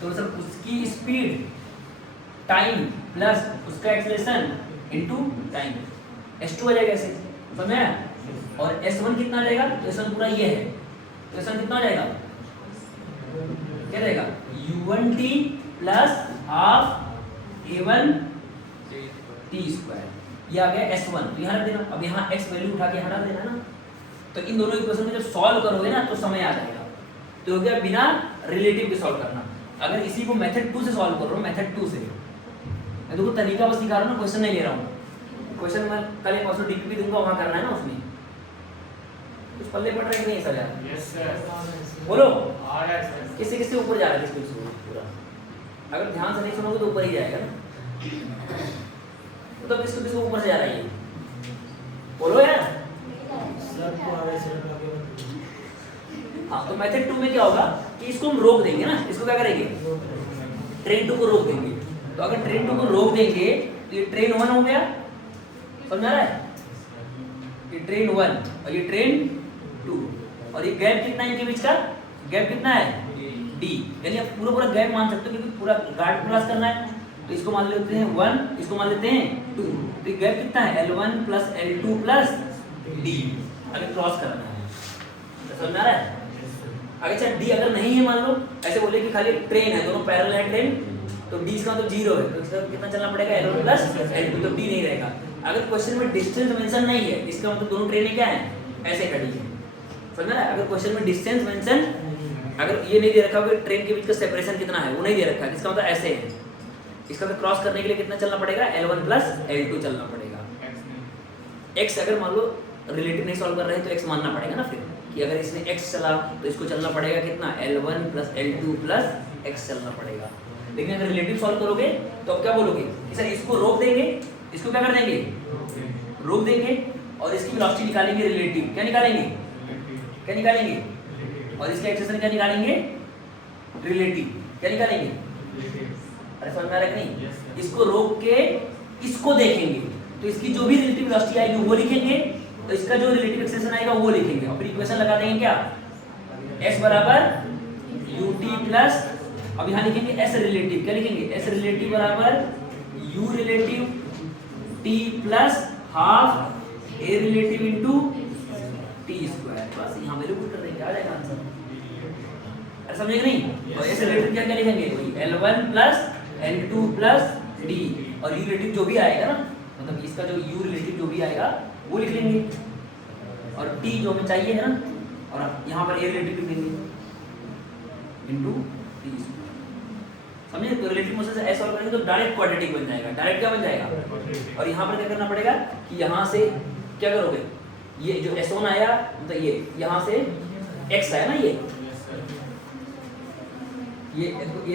तो मतलब उसकी स्पीड टाइम प्लस उसका एक्सेलरेशन इनटू टाइम, S2 आ जाएगा ऐसे, समझ में आया? और S1 कितना आ जाएगा? तो S1 पूरा ये है, तो S1 कितना आ जाएगा? क्या रहेगा? u1t plus half a1 t square, ये आ गया S1। तो यहाँ रख देना, अब यहाँ x वैल्यू उठा के यहाँ रख देना ना, तो इन दोनों इक्वेशन में जब सॉल्व करोगे ना तो समय आ जाएगा। तो हो गया बिना रिलेटिव के सॉल्व करना। अगर इसी को मेथड 2 से सॉल्व कर रहा हूँ, मेथड 2 से, मैं तो तरीका बस दिखा रहा हूँ ना, क्वेश्चन नहीं ले रहा हूँ। क्वेश्चन मैं कल एक परसों डीपीपी दूंगा, वहाँ करना है ना, उसमें कुछ पल्ले पड़ रहे नहीं सब यार? Yes sir. बोलो आ रहा है सर। किससे किससे ऊपर जा रहा है, किससे पूरा? अगर ध्यान से नहीं सुनोगे तो ऊपर ही जाएगा ना, तो किसको किसको ऊपर से जा रहा है ये? बोलो यार। हाँ, तो मेथड 2 में क्या होगा कि इसको हम रोक देंगे ना, इसको क्या करेंगे? ट्रेन 2 को रोक देंगे। तो अगर ट्रेन 2 को रोक देंगे तो ये ट्रेन 1 हो गया, समझ आ रहा है? ये ट्रेन 1 और ये ट्रेन 2, और ये गैप कितना है इनके बीच का? गैप कितना है? d, यानी आप पूरा पूरा गैप मान सकते हो क्योंकि पूरा गार्ड क्रॉस करना है। तो इसको मान लेते हैं 1, इसको मान लेते हैं 2, तो ये गैप कितना है? L1 plus L2 plus d, अगर क्रॉस करना है, समझ में आ रहा है? अगर अच्छा d अगर नहीं है, मान लो ऐसे बोले कि खाली ट्रेन है, दोनों पैरेलल है ट्रेन, तो d इसका मतलब 0 है, तो इसका कितना चलना पड़ेगा? L1 प्लस L2, तो d नहीं रहेगा। अगर क्वेश्चन में डिस्टेंस मेंशन नहीं है, इसका मतलब दोनों ट्रेनें क्या है? ऐसे खड़ी है, समझ में आ रहा है? अगर क्वेश्चन में डिस्टेंस मेंशन, अगर ये नहीं दे रखा होगा ट्रेन के बीच का सेपरेशन कितना है, वो नहीं दे रखा है, इसका मतलब ऐसे है, इसका तो क्रॉस करने के लिए कितना चलना पड़ेगा? L1 प्लस L2 चलना पड़ेगा। x अगर मान लो रिलेटिव नहीं सॉल्व कर रहे हैं तो x मानना पड़ेगा ना फिर, कि अगर इसने x चला तो इसको चलना पड़ेगा कितना? L1 plus L2 plus x चलना पड़ेगा। लेकिन अगर रिलेटिव सॉल्व करोगे तो अब क्या बोलोगे कि सर इसको रोक देंगे, इसको क्या कर देंगे? रोक देंगे, और इसकी वेलोसिटी निकालेंगे रिलेटिव। क्या निकालेंगे? क्या निकालेंगे? और इसका एक्सेलरेशन क्या निकालेंगे? रिलेटिव। क्या निकालेंगे? अरे समझ में आ रहा है कि नहीं? इसको रोक के इसको देखेंगे, तो इसकी जो भी रिलेटिव वेलोसिटी आएगी वो लिखेंगे, तो इसका जो रिलेटिव एक्सेलरेशन आएगा वो लिखेंगे, और फिर इक्वेशन लगा देंगे क्या? s बराबर ut प्लस, अब यहाँ लिखेंगे s रिलेटिव। क्या लिखेंगे? s रिलेटिव बराबर u relative t plus half a relative into t square. बस यहाँ वैल्यू पुट कर देंगे, आ जाएगा आंसर। अरे समझे कि नहीं? और s रिलेटिव क्या क्या लिखेंगे? L1 plus L2 plus d, और u रिलेटिव जो भी आएगा ना, मतलब इसका जो u रिलेटिव जो भी आएगा वो लिख लेंगे, और t जो हमें चाहिए है ना, और यहाँ पर a रिलेटिव लिख देंगे इनटू t स्क्वायर। समझे? तो रिलेटिव मोशन से ऐसा सॉल्व करेंगे तो डायरेक्ट क्वाड्रेटिक बन जाएगा। डायरेक्ट क्या बन जाएगा? और यहाँ पर क्या करना पड़ेगा कि यहाँ से क्या करोगे? ये जो S1 आया, मतलब ये यहाँ से x आया ना, ये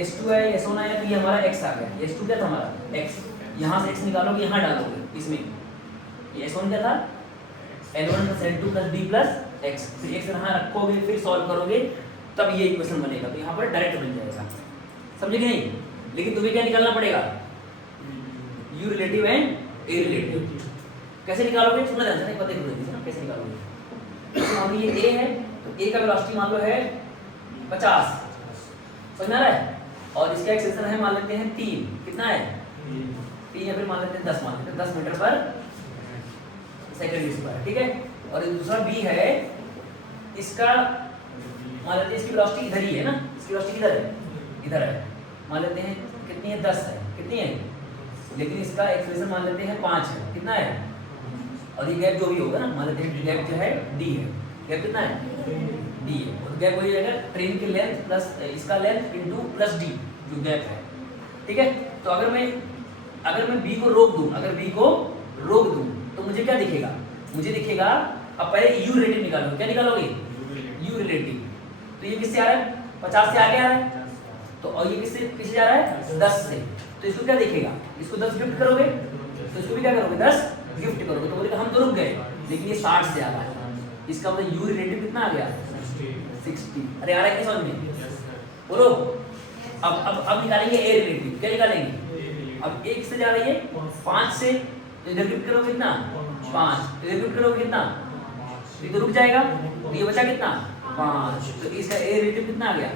S2 है, S1 आया, तो ये हमारा x आ गया। S2 क्या था हमारा? x, यहाँ से x निकालोगे, यहाँ डालोगे इसमें, ये S1 क्या था? L1 plus L2 plus d plus x, फिर x यहाँ रखोगे, फिर सॉल्व करोगे, तब ये इक्वेशन बनेगा। तो यहाँ पर डायरेक्ट बन जाएगा, समझे कि नहीं? लेकिन तुम्हें क्या निकालना पड़ेगा? u relative and a relative. कैसे निकालोगे? सुनना ध्यान से, नहीं पता है कैसे निकालोगे। तो मान लो ये a है, तो a का वेलोसिटी मान लो है 50, समझ में आ रहा है? और इसका एक्सेलरेशन है, मान लेते हैं 3, कितना है? 3, या फिर मान लेते हैं 10, मान लेते हैं 10 मीटर पर सेकंड स्क्वायर, ठीक है? और दूसरा b है, इसका मान लेते हैं इसकी वेलोसिटी इधर ही है ना, इसकी वेलोसिटी किधर है? इधर है, मान लेते हैं कितनी है? 10 है, कितनी है? लेकिन इसका एक्सेलरेशन मान लेते हैं 5 है, कितना है? और ये गैप जो भी होगा ना, मान लेते हैं गैप जो है d है, गैप कितना है? d है, और गैप वही रहेगा ट्रेन की लेंथ प्लस इसका लेंथ इनटू प्लस d जो गैप है, ठीक है? तो अगर मैं b को रोक दूं, अगर b को रोक दूं तो मुझे क्या दिखेगा? मुझे दिखेगा, अब पहले u रिलेटिव निकालो। क्या निकालोगे? u relative. तो ये किससे आ रहा है? 50 से आगे आ रहा है, तो और ये किससे जा रहा है? 10 से। तो इसको क्या दिखेगा? इसको 10 गिफ्ट करोगे, तो इसको भी क्या करोगे? 10 गिफ्ट करोगे, तो बोलेगा हम तो रुक गए, लेकिन ये 60 से आ रहा है, इसका मतलब u रिलेटिव कितना आ गया? 60। अरे आ रहा है क्या समझ में? बोलो अब निकालेंगे ए रिलेटिव। क्या निकालेंगे? अब 1 से जा रही है 5 से, तो इधर रिपीट करोगे कितना? 5। इधर रिपीट करोगे कितना? तो इधर रुक जाएगा, तो ये बचा कितना? 5। तो इसका ए रिलेटिव कितना आ गया?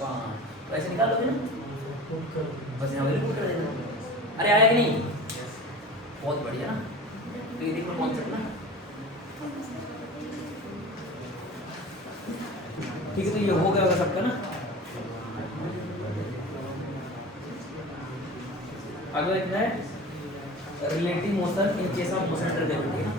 5। तो ऐसे निकाल लोगे ना, बस यहाँ रिपीट कर देना। अरे आया कि नहीं? बहुत बढ़िया ना। तो ये देखो कॉन्सेप्ट ना, ठीक है। तो ये हो गया होगा सबका ना। अगला इतना है relative motion in case of motion under gravity ना।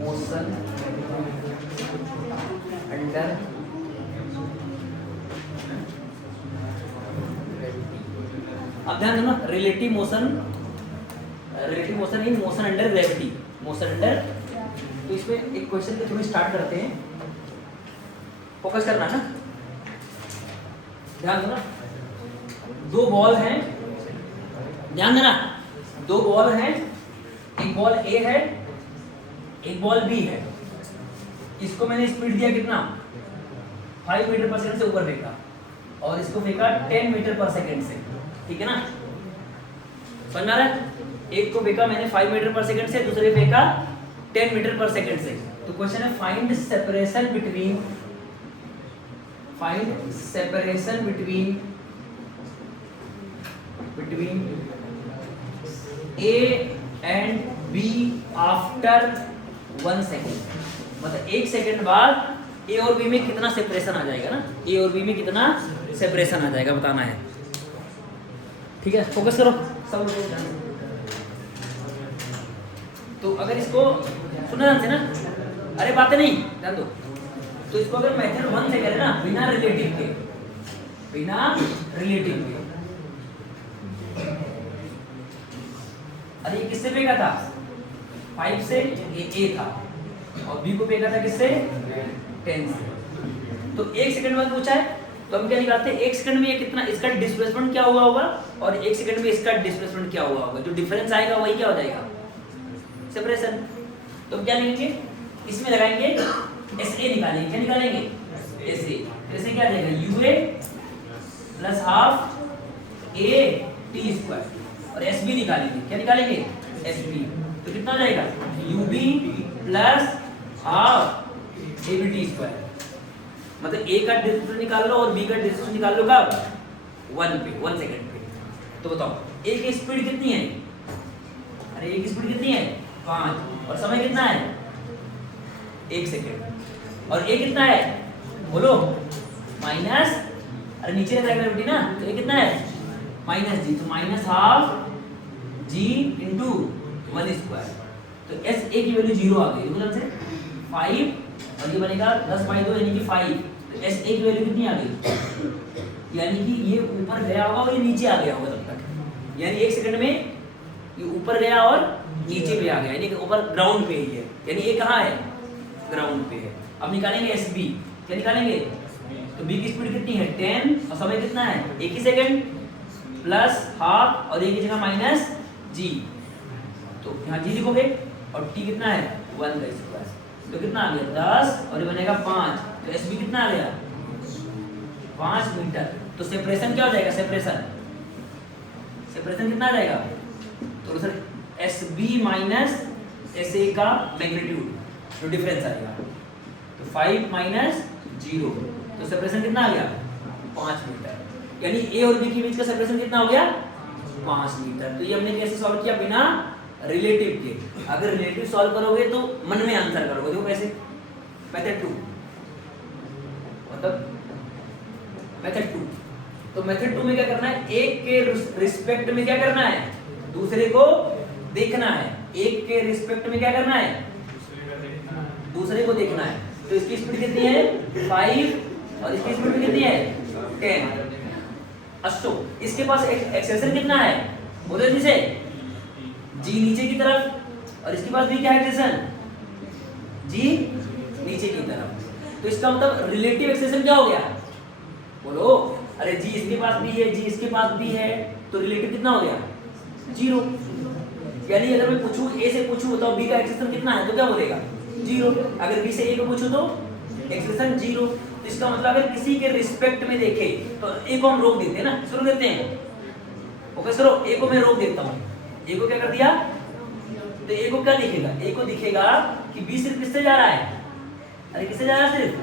मोशन अंडर अब ध्यान देना, relative motion in motion under gravity, motion under. तो इसमें एक क्वेश्चन के थ्रू स्टार्ट करते हैं, फोकस करना ना, ध्यान देना। दो बॉल हैं, ध्यान देना, दो बॉल हैं, एक बॉल ए है, एक बॉल बी है। इसको मैंने स्पीड दिया कितना? 5 मीटर पर सेकंड से ऊपर फेंका, और इसको फेंका 10 मीटर पर सेकंड से, ठीक है ना? समझ में आ रहा है? एक को फेंका मैंने 5 मीटर पर सेकंड से, दूसरे फेंका 10 मीटर पर सेकंड से। तो क्वेश्चन है find separation between A and B after 1 second. मतलब 1 सेकेंड बाद ए और बी में कितना सेपरेशन आ जाएगा ना, ए और बी में कितना सेपरेशन आ जाएगा बताना है, ठीक है? फोकस करो सब लोग। तो अगर इसको सुना ध्यान से ना, अरे बातें नहीं ध्यान दो। तो इसको अगर मेथड 1 से करें ना, बिना रिलेटिव के, अरे ये किससे फेंका था? 5 से, ये ए था, और बी को फेंका था किससे? 10 से। तो 1 सेकंड बाद पूछा है, तो हम क्या निकालते हैं? 1 सेकंड में ये कितना, इसका डिस्प्लेसमेंट क्या हुआ होगा, और 1 सेकंड में इसका डिस्प्लेसमेंट क्या हुआ होगा। जो डिफरेंस आएगा वही क्या हो जाएगा? सेपरेशन। तो हम क्या लिखेंगे? इसमें लगाएंगे एस ए, निकालेंगे। क्या निकालेंगे? S A. तो ऐसे क्या आ जाएगा? U A plus half A T square, और एस बी निकालेंगे। क्या निकालेंगे? S B. तो कितना हो जाएगा? U B plus half A B T square. मतलब ए का डिस्टेंस निकाल लो और बी का डिस्टेंस निकाल लो कब? 1 सेकंड पे। तो बताओ ए की स्पीड कितनी है? अरे ए की स्पीड कितनी है? 5। और समय कितना है? 1 सेकंड। और ए कितना है? बोलो। माइनस, अरे नीचे रहता है ग्रेविटी ना, तो ए कितना है? माइनस जी। तो माइनस हाफ जी इंटू 1 स्क्वायर। तो एस ए की वैल्यू 0 आ गई, मतलब से 5, और ये बनेगा 10/2 यानी कि 5। तो एस ए की वैल्यू कितनी आ गई? यानी कि ये ऊपर गया होगा और ये नीचे आ गया होगा तब तक। यानी 1 सेकंड में ये ऊपर गया और नीचे भी आ गया, यानी कि ऊपर ग्राउंड पे ही है। यानी ये कहाँ है? ग्राउंड पे है। अब निकालेंगे एस बी। क्या निकालेंगे? तो बी की स्पीड कितनी है? 10, और समय कितना है? 1 ही सेकंड, प्लस हाफ और एक की जगह माइनस जी। तो यहाँ जी लिखोगे, और टी कितना है? 1/2। तो कितना आ गया? 10, और ये बनेगा 5। तो एस बी कितना आ गया? 5 मीटर। तो सेपरेशन क्या हो जाएगा? सेपरेशन कितना आ जाएगा? तो sir S B minus S A का मैग्नीट्यूड, जो डिफरेंस आएगा, तो 5 माइनस 0। तो सेपरेशन कितना आ गया? 5 मीटर। यानी ए और बी के बीच का सेपरेशन कितना हो गया? 5 मीटर। तो ये हमने कैसे सॉल्व किया? बिना रिलेटिव के। अगर रिलेटिव सॉल्व करोगे तो मन में आंसर करोगे। देखो कैसे? मेथड 2, मतलब मेथड 2। तो मेथड 2 में क्या करना है? एक के रिस्पेक्ट में क्या करना है? दूसरे को देखना है। एक के रिस्पेक्ट में क्या करना है? दूसरे को देखना है। तो इसकी स्पीड कितनी है? 5, और इसकी स्पीड कितनी है? 10। अच्छा, इसके पास एक्सेलेरेशन कितना है? बोलो जल्दी से। जी नीचे की तरफ, और इसके पास भी क्या है एक्सेलेरेशन? जी नीचे की तरफ। तो इसका मतलब रिलेटिव एक्सेलेरेशन क्या हो गया? बोलो। अरे जी इसके पास भी है, जी इसके पास भी है, तो रिलेटिव कितना हो गया 0। यानी अगर मैं पूछूं ए से पूछूं बताओ बी का एक्सप्रेशन कितना है तो क्या बोलेगा 0। अगर बी से ए को पूछूं तो एक्सप्रेशन 0। तो इसका मतलब अगर किसी के रिस्पेक्ट में देखे तो ए को हम रोक देते हैं ना, शुरू देते हैं। ओके सरो ए को मैं रोक देता हूं। ए को क्या कर दिया तो ए को क्या दिखेगा, ए को दिखेगा कि बी सिर्फ किससे जा रहा है, अरे किससे जा रहा है सिर्फ,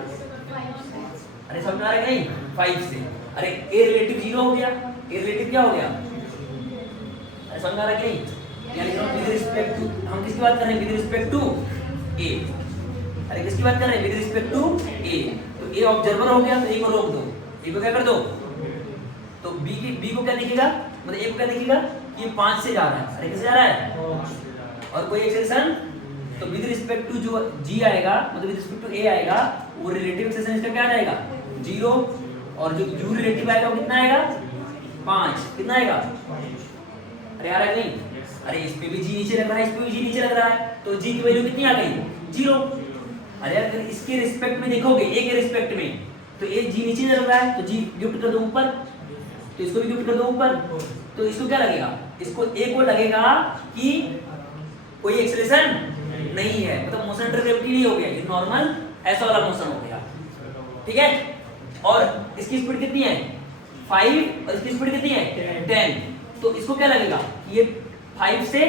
अरे समझ में आ रहा है कि नहीं 5 से। अरे ए रिलेटिव 0 हो गया, ए रिलेटिव क्या हो गया, अरे समझ में आ रहा है कि नहीं। यानी हम विद रिस्पेक्ट टू, हम किसकी बात कर रहे हैं विद रिस्पेक्ट टू ए, अरे किसकी बात कर रहे हैं विद रिस्पेक्ट टू ए। तो ए ऑब्जर्वर हो गया तो ए को रोक दो, ए को क्या कर दो, तो बी को क्या दिखेगा, मतलब ए को क्या दिखेगा कि ये 5 से जा रहा है, अरे किससे जा रहा है, और कोई एक्सप्रेशन तो विद रिस्पेक्ट टू जो जी आएगा मतलब विद रिस्पेक्ट टू ए आएगा वो रिलेटिव एक्सप्रेशन इसका क्या आ जाएगा 0, और जो यू रिलेटिव आएगा वो कितना आएगा 5, कितना आएगा, अरे आ रहा है नहीं, अरे इस पे भी जी नीचे लग रहा है, इस पे भी जी नीचे लग रहा है, तो जी की वैल्यू कितनी आ गई 0। अरे अगर इसके रिस्पेक्ट में देखोगे ए के रिस्पेक्ट में तो ए जी नीचे लग रहा है तो जी गिफ्ट कर दो ऊपर, तो इसको भी गिफ्ट कर दो ऊपर, तो इसको क्या लगेगा, इसको ए को लगेगा कि कोई एक्सेलरेशन नहीं है, मतलब मोशन अंडर ग्रेविटी नहीं हो गया, ये नॉर्मल ऐसा वाला मोशन हो गया, ठीक है। और इसकी स्पीड कितनी है 5 और इसकी स्पीड कितनी है 10, तो इसको क्या लगेगा कि ये 5 से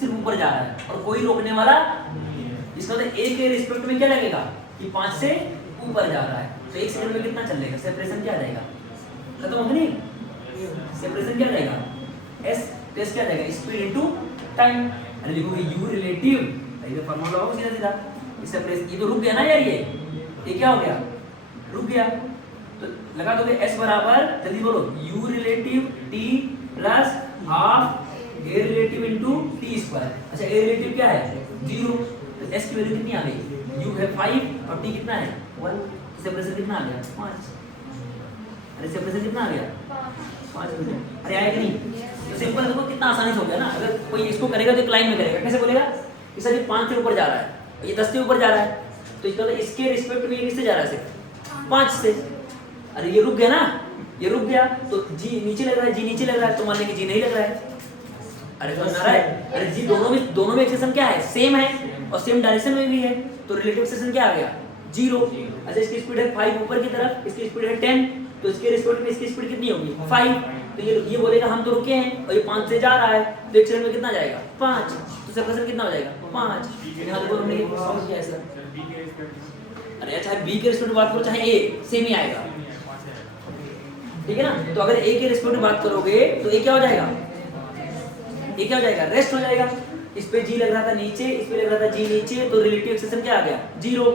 सिर्फ ऊपर जा रहा है और कोई रोकने वाला, इसका मतलब ए के रिस्पेक्ट में क्या लगेगा कि 5 से ऊपर जा रहा है, तो 1 सेकंड में कितना चलेगा, सेपरेशन क्या आ जाएगा, खत्म हो गई, सेपरेशन क्या आ जाएगा एस, तो एस क्या आ जाएगा स्पीड इनटू टाइम। अरे लिखोगे यू रिलेटिव, ये फार्मूला होगा सीधा सीधा, इससे प्रेस ये तो रुक गया ना यार, ये क्या हो गया रुक गया, तो लगा दोगे s बराबर, जल्दी बोलो u relative t plus half a relative into t square. अच्छा a रिलेटिव क्या है 0, तो s की वैल्यू कितनी आ गई, u है 5 और t कितना है 1, तो सेपरेशन कितना आ गया 5, अरे सेपरेशन कितना आ गया 5, अरे आया कि नहीं। तो सिंपल देखो कितना आसानी से हो गया ना, अगर कोई इसको करेगा तो एक लाइन में करेगा, कैसे बोलेगा कि सर ये 5 से ऊपर जा रहा है, ये 10 से ऊपर जा रहा है, तो इसका मतलब इसके रिस्पेक्ट में ये किससे जा रहा है सिर्फ 5 से, अरे ये रुक गया ना, ये रुक गया तो जी नीचे लग रहा है, जी नीचे लग रहा है तो मान लें कि जी नहीं लग रहा है, अरे समझ आ रहा है, अरे जी दोनों में एक्सेशन क्या है सेम है और सेम डायरेक्शन में भी है, तो रिलेटिव एक्सेशन क्या आ गया 0। अच्छा इसकी स्पीड है 5 ऊपर की तरफ, इसकी स्पीड है 10, तो इसके रिस्पेक्ट में इसकी स्पीड कितनी होगी 5, तो ये बोलेगा हम तो रुके हैं और ये 5 से जा रहा है, तो एक सेकंड में कितना जाएगा 5, तो सेपरेशन कितना हो जाएगा 5। यहां देखो हमने ये सॉल्व किया है सर, अरे अच्छा बी के रिस्पेक्ट में बात करो चाहे ए सेम ही आएगा, ठीक है ना। तो अगर ए के रिस्पेक्ट में बात करोगे तो ए क्या हो जाएगा, ये क्या हो जाएगा रेस्ट हो जाएगा, इस पे जी लग रहा था नीचे, इस पे लग रहा था जी नीचे, तो रिलेटिव एक्सेशन क्या आ गया 0,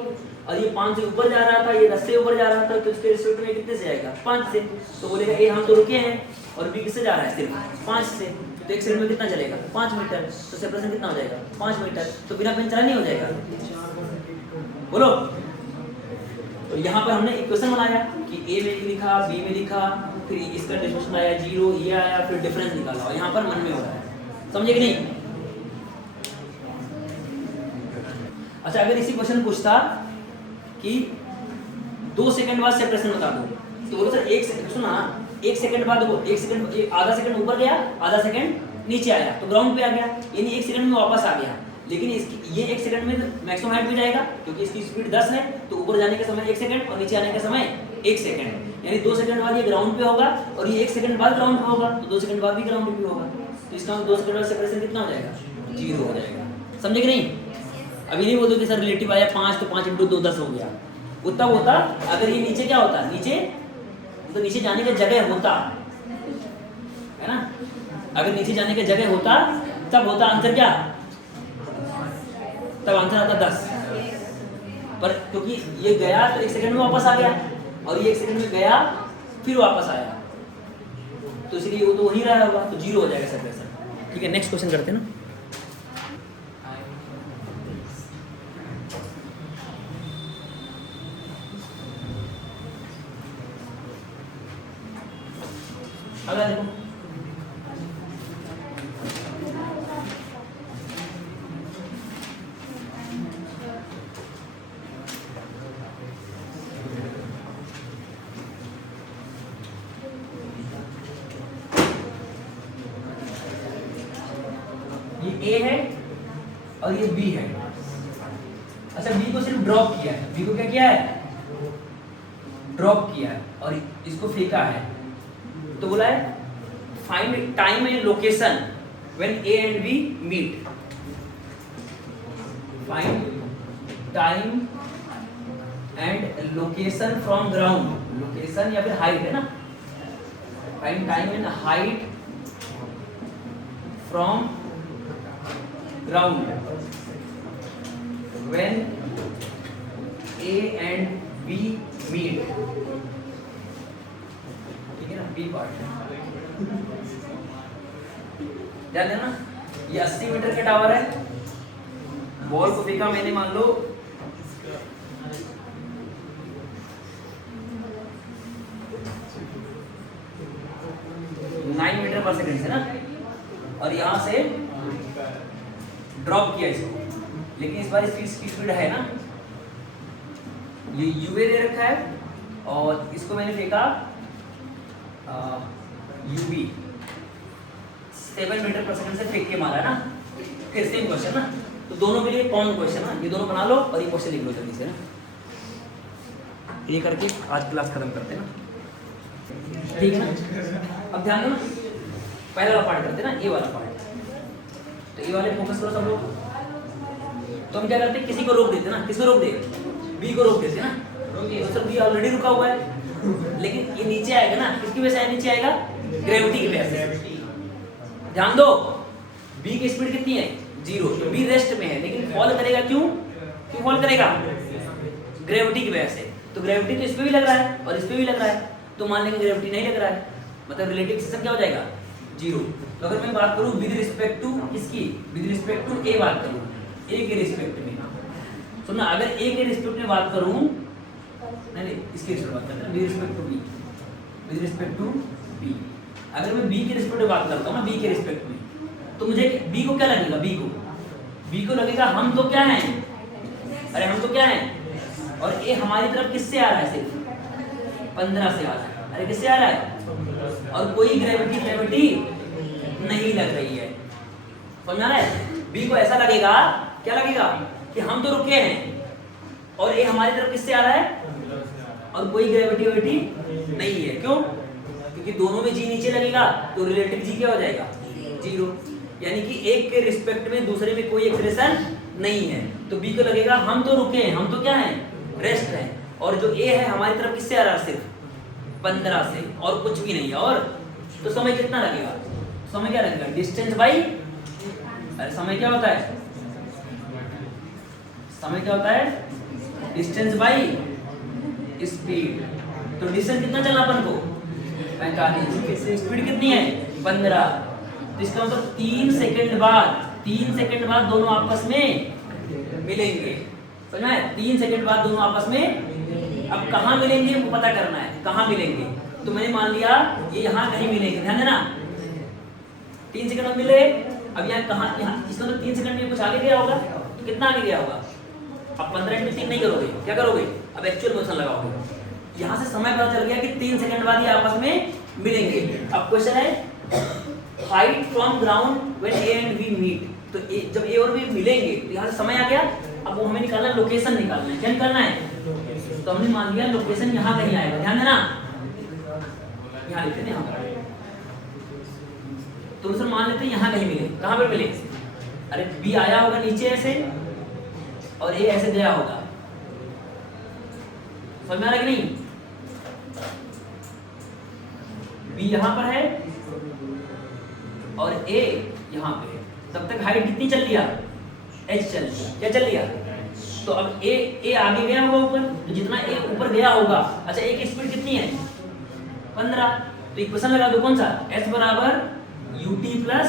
और ये 5 से ऊपर जा रहा था, ये 10 से ऊपर जा रहा था, तो इसके रिस्पेक्ट में कितने से आएगा 5 से, तो बोलेगा ए हम तो रुके हैं और बी किससे जा रहा है सिर्फ 5 से, तो एक सेकंड में कितना चलेगा 5 मीटर, तो सेपरेशन कितना हो जाएगा 5 मीटर, तो बिना पेन चला नहीं हो जाएगा, बोलो। तो यहाँ पर हमने इक्वेशन बनाया कि ए में लिखा, बी में लिखा, फिर इसका डिफरेंस आया 0, ये आया, फिर डिफरेंस निकाला, और यहाँ पर मन में हो रहा है, समझे कि नहीं। अच्छा अगर इसी क्वेश्चन पूछता कि 2 सेकंड बाद सेपरेशन बता दो, तो बोलो सर 1 सेकंड, सुना ना 1 सेकंड बाद देखो, 1 सेकंड आधा सेकंड ऊपर गया, आधा सेकंड नीचे आया, तो ग्राउंड पे आ गया, यानी 1 सेकंड में वापस आ गया, लेकिन इसकी ये 1 सेकंड में मैक्सिमम हाइट पे जाएगा क्योंकि इसकी स्पीड 10 है, तो ऊपर जाने का समय 1 सेकंड और नीचे आने का समय 1 सेकंड, यानी 2 सेकंड बाद ये ग्राउंड पे होगा और ये 1 सेकंड बाद ग्राउंड पे होगा, तो 2 सेकंड बाद भी ग्राउंड पे होगा, तो इसका 2 सेकंड बाद सेपरेशन कितना हो जाएगा 0 हो जाएगा, समझे कि नहीं। अभी नहीं बोलते कि सर रिलेटिव आया 5 तो 5 × 2 10 हो गया, वो तब होता अगर ये नीचे क्या होता, नीचे तो नीचे जाने का जगह होता है ना, अगर नीचे जाने का जगह होता तब होता आंसर क्या, तब आंसर आता 10, पर क्योंकि ये गया तो 1 सेकंड में वापस आ गया और ये 1 सेकंड में गया फिर वापस आया, तो इसलिए वो तो वहीं रहा होगा, तो 0 हो जाएगा सेपरेशन। ठीक है नेक्स्ट क्वेश्चन करते हैं ना। अगला देखो ए है और ये बी है। अच्छा बी को सिर्फ ड्रॉप किया है, बी को क्या किया है, ड्रॉप किया है और इसको फेंका है। तो बोला है find time and location when A and B meet. Find time and location from ground, location या फिर हाइट है ना, find time and height from ground when A and B meet. ठीक है ना, बी पार्ट ध्यान देना। ये 80 मीटर का टावर है, बॉल को फेंका मैंने मान लो 9 मीटर पर सेकंड से ना, और यहां से ड्रॉप किया इसको, लेकिन इस बार इसकी स्पीड है ना, ये यूए दे रखा है और इसको मैंने फेंका यूबी 7 मीटर पर सेकंड से फेंक के मारा ना। फिर सेम क्वेश्चन ना, तो दोनों के लिए कॉमन क्वेश्चन ना, ये दोनों बना लो और ये क्वेश्चन लिख लो जल्दी से ना। ये करके आज क्लास खत्म करते हैं ना, ठीक है ना। अब ध्यान दो ना, पहला वाला पार्ट करते हैं ना, ए वाला पार्ट। तो ए वाले फोकस करो सब लोग। तो हम क्या करते हैं, किसी को रोक देते ना, किसको रोक दे, बी को रोक देते ना। तो सर बी ऑलरेडी रुका हुआ है, लेकिन ये नीचे आएगा ना, किसकी वजह से नीचे आएगा, ग्रेविटी की वजह से। ध्यान दो, बी की स्पीड कितनी है, 0, तो बी रेस्ट में है, लेकिन फॉल करेगा क्यों, क्यों फॉल करेगा, ग्रेविटी की वजह से। तो ग्रेविटी तो इस पे भी लग रहा है और इस पे भी लग रहा है, तो मान लेंगे ग्रेविटी नहीं लग रहा है, मतलब रिलेटिव सिस्टम क्या हो जाएगा, 0। तो अगर मैं बात करूं विद रिस्पेक्ट टू इसकी, विद रिस्पेक्ट टू ए बात करूं, ए के रिस्पेक्ट में सुनना, अगर ए के रिस्पेक्ट में बात करूं, नहीं इसके रिस्पेक्ट बात करते हैं, with respect to B, with respect to B. अगर मैं बी के रिस्पेक्ट में बात करता हूं ना, बी के रिस्पेक्ट में, तो मुझे बी को क्या लगेगा, बी को लगेगा हम तो क्या हैं, अरे हम तो क्या हैं, और ए हमारी तरफ किससे आ रहा है, सिर्फ 15 से आ रहा है, अरे किससे आ रहा है, और कोई ग्रेविटी नहीं लग रही है। समझ आ रहा है, बी को ऐसा लगेगा, क्या लगेगा कि हम तो रुके हैं और ए हमारी तरफ किससे आ रहा है, और कोई ग्रेविटी नहीं है। क्यों, क्योंकि दोनों में जी नीचे लगेगा, तो रिलेटिव जी क्या हो जाएगा, 0, यानी कि एक के रिस्पेक्ट में दूसरे में कोई एक्सप्रेशन नहीं है। तो बी को लगेगा हम तो रुके हैं, हम तो क्या हैं, रेस्ट है, और जो ए है हमारी तरफ किससे आ रहा है, सिर्फ 15 से, और कुछ भी नहीं है। और तो समय कितना लगेगा, समय क्या लगेगा, डिस्टेंस बाई, अरे समय क्या होता है, समय क्या होता है, डिस्टेंस बाई स्पीड। तो डिस्टेंस कितना चलना अपन को, 45, स्पीड कितनी है, 15। तो इसका मतलब 3 सेकंड बाद दोनों आपस में मिलेंगे। समझ में, 3 सेकंड बाद दोनों आपस में, अब कहाँ मिलेंगे वो पता करना है, कहाँ मिलेंगे। तो मैंने मान लिया ये यहाँ कहीं मिलेंगे, ध्यान देना, 3 सेकंड में मिले। अब यहाँ कहाँ, यहाँ इसका मतलब 3 सेकंड में कुछ आगे गया होगा, तो कितना आगे गया होगा, अब 15 में 3 नहीं करोगे, क्या करोगे, अब एक्चुअल मोशन लगाओगे। यहाँ से समय पता चल गया कि 3 सेकंड बाद ये आपस में मिलेंगे। अब क्वेश्चन है height from ground when A and B meet. तो जब ए और बी मिलेंगे तो यहाँ से समय आ गया, अब वो हमें निकालना है, लोकेशन निकालना है, क्या निकालना है, तो हमने मान लिया लोकेशन यहाँ कहीं आएगा, ध्यान देना, यहाँ लिखते हैं, यहाँ तो सर मान लेते हैं यहाँ कहीं मिले, कहाँ पर मिले, अरे बी आया होगा नीचे ऐसे और ए ऐसे गया होगा, समझ में आ रहा है कि नहीं, बी यहाँ पर है और ए यहाँ पे है। तब तक हाइट कितनी चल लिया, h चल लिया, क्या चल लिया, तो अब ए आगे गया होगा ऊपर, तो जितना ए ऊपर गया होगा, अच्छा ए की स्पीड कितनी है, 15। तो इक्वेशन लगा दो, कौन सा, s बराबर ut प्लस,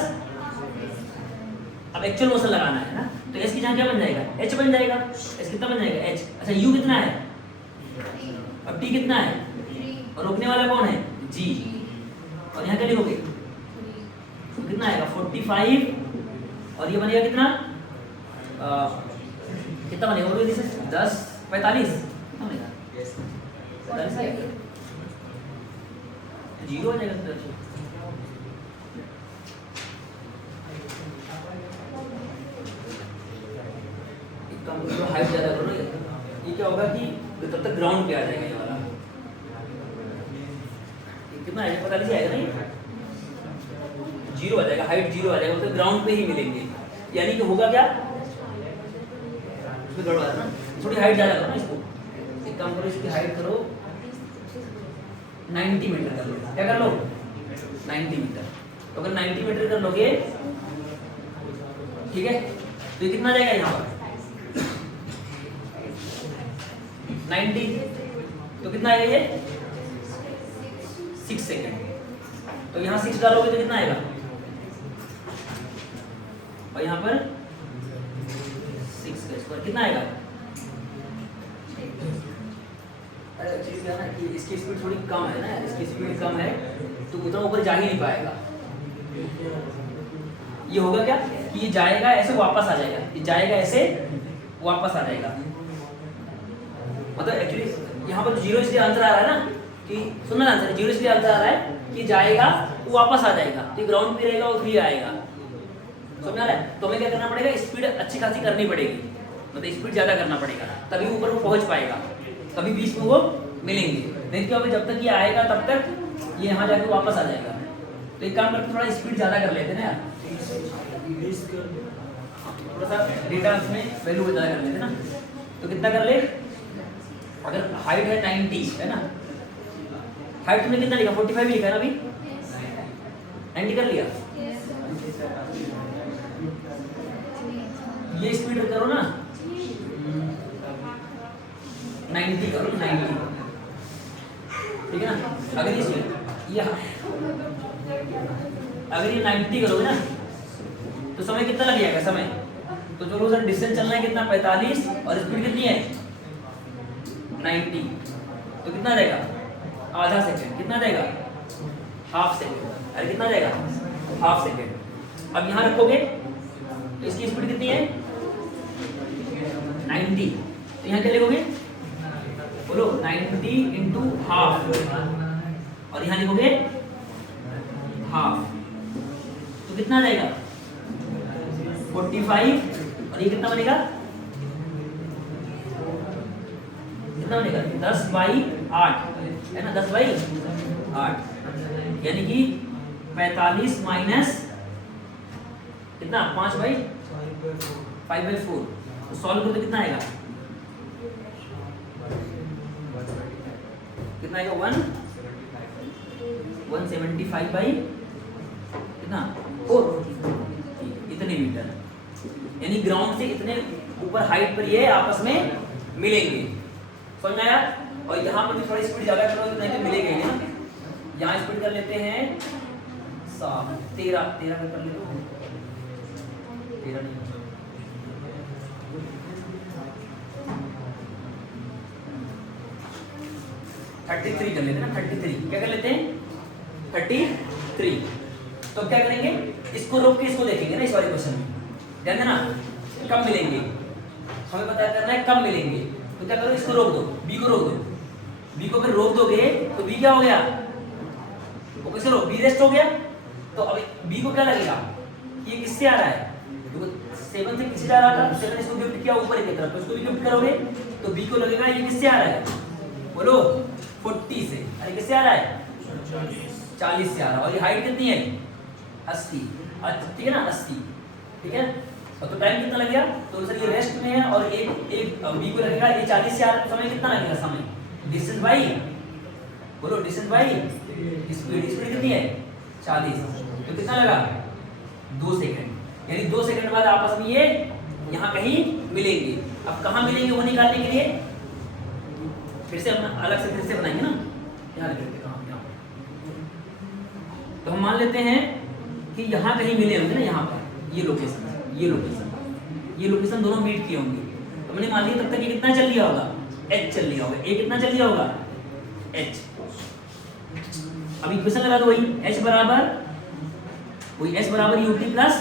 अब एक्चुअल मोशन लगाना है ना, तो s की जगह क्या बन जाएगा, h बन जाएगा, s कितना बन जाएगा, h। अच्छा u कितना है, अब t कितना है, और रोकने वाला कौन है, g, और यहाँ क्या लिखोगे, कितना आएगा 45, और ये बनेगा कितना, कितना बनेगा, और 10 45 कितना बनेगा, 0 हो जाएगा। कि तब तक ग्राउंड पे आ जाएगा ये वाला। कितना आएगा पता नहीं आएगा नहीं, 0 आ जाएगा, हाइट 0 आ जाएगा, तो ग्राउंड पे ही मिलेंगे। यानी कि होगा क्या, इसमें गड़बड़ है ना, थोड़ी हाइट ज़्यादा करो ना इसको। एक काम करो, इसकी हाइट करो 90 मीटर कर लो। क्या कर लो? 90 मीटर। तो अगर 90 मीटर कर लोगे, ठीक है, तो ये कितना जाएगा यहाँ पर 90, तो कितना आएगा ये 6 सेकेंड। तो यहाँ 6 डालोगे तो कितना आएगा, और यहाँ पर 6 का स्क्वायर कितना आएगा। अरे एक्चुअली क्या है ना कि इसकी स्पीड थोड़ी कम है ना, इसकी स्पीड कम है तो उतना ऊपर जा ही नहीं पाएगा। ये होगा क्या कि ये जाएगा ऐसे वापस आ जाएगा, ये जाएगा ऐसे वापस आ जाएगा। मतलब एक्चुअली यहाँ पर 0 इसलिए आंसर आ रहा है ना कि सुनना आंसर 0 इसलिए आंसर आ रहा है कि जाएगा वो वापस आ जाएगा, तो ग्राउंड पे रहेगा और फ्री आएगा। समझ आ रहा है? तो हमें क्या करना पड़ेगा, स्पीड अच्छी खासी करनी पड़ेगी, मतलब स्पीड ज्यादा करना पड़ेगा, तभी ऊपर वो पहुंच पाएगा, तभी बीच में वो मिलेंगे। नहीं क्या होगा, जब तक ये आएगा तब तक ये यहाँ जाके वापस आ जाएगा। तो एक काम करते थोड़ा स्पीड ज्यादा कर लेते हैं ना यार, थोड़ा सा डेटा में वैल्यू ज्यादा कर लेते ना। तो कितना कर ले, अगर हाइट है 90 है ना, हाइट तुमने कितना लिखा 45 लिखा है ना, अभी 90 कर लिया। ये स्पीड करो ना 90 करो 90, ठीक है ना। अगर ये अगर ये 90 करोगे ना तो समय कितना लग जाएगा समय, तो चलो सर डिस्टेंस चलना है कितना 45 और स्पीड कितनी है 90, तो कितना जाएगा आधा सेकंड, कितना जाएगा हाफ सेकंड, अरे कितना जाएगा हाफ सेकंड। अब यहाँ रखोगे तो इसकी स्पीड कितनी है 90, तो यहाँ क्या लिखोगे बोलो 90 इंटू हाफ, और यहाँ लिखोगे हाफ, तो कितना जाएगा 45, और ये कितना बनेगा, कितना बनेगा 10/8 है ना, 10/8, यानी कि 45 माइनस कितना 5/4, तो सॉल्व करो तो कितना आएगा, कितना आएगा 175 बाई कितना 4, इतने मीटर, यानी ग्राउंड से इतने ऊपर हाइट पर ये आपस में मिलेंगे। समझ में आया? और यहाँ पर भी थोड़ी स्पीड ज्यादा करोगे तो नहीं मिलेंगे ना। यहाँ स्पीड कर लेते हैं 13 कर लेते हो, 13 नहीं 33 कर लेते हैं ना, 33 क्या कर लेते हैं 33। तो क्या करेंगे, इसको रोक के इसको देखेंगे ना, इस वाले क्वेश्चन में ध्यान देना, कब मिलेंगे हमें पता करना है, कब मिलेंगे। तो क्या करो, इसको रोक दो, बी को रोक दो, बी को अगर रोक दोगे तो बी क्या हो गया, वो कैसे रोक, बी रेस्ट हो गया। तो अब बी को क्या लगेगा, ये किससे आ रहा है, तो 7 से किससे जा रहा था, 7 इसको गिफ्ट किया ऊपर की तरफ, तो इसको भी गिफ्ट करोगे तो बी को लगेगा ये किससे आ रहा है, बोलो 40 से, अरे किससे आ रहा है 40 से आ रहा है, और ये हाइट कितनी है 80, ठीक है ना 80, ठीक है। और तो टाइम कितना लगेगा, तो सर ये रेस्ट में है और एक बी को लगेगा, ये 40 से आ रहा है, तो समय कितना लगेगा, समय डिस्टेंस बाई, बोलो डिस्टेंस बाई स्पीड कितनी है 40, तो कितना लगा 2 सेकंड, यानी 2 सेकंड बाद आपस में ये यहाँ कहीं मिलेंगे। अब कहाँ मिलेंगे वो निकालने के लिए फिर से हम अलग से फिर से बनाएंगे ना, यहाँ लिखते कहाँ, तो हम मान लेते हैं कि यहाँ कहीं मिले होंगे ना, यहाँ पर ये लोकेशन दोनों मीट किए होंगे, तो मैंने मान लिया तब तक ये कितना चल लिया होगा h चल लिया होगा, a कितना चल लिया होगा h। अब इक्वेशन लगा दो वही h बराबर ut प्लस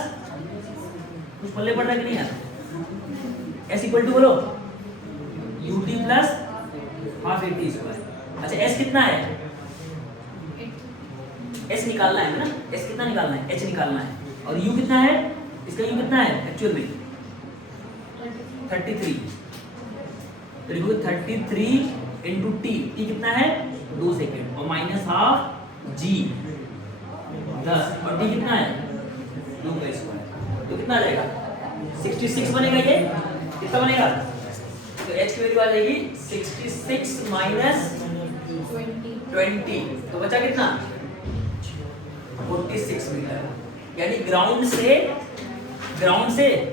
कुछ पल्ले पड़ रहा है कि नहीं यार, s इक्वल टू बोलो ut प्लस हाफ 80 स्क्वायर। अच्छा s कितना है, s निकालना है ना, s कितना निकालना है, h निकालना है, और u कितना है, इसका u कितना है एक्चुअल में 33, तो लिखोगे 33 इंटू टी, टी कितना है 2 सेकेंड, और माइनस हाफ जी 10, और टी कितना है 2 का स्क्वायर, तो कितना आ जाएगा 66 बनेगा। ये कितना बनेगा, तो h की वैल्यू आ जाएगी 66 माइनस 20, तो बचा कितना 46 मीटर, यानी ग्राउंड से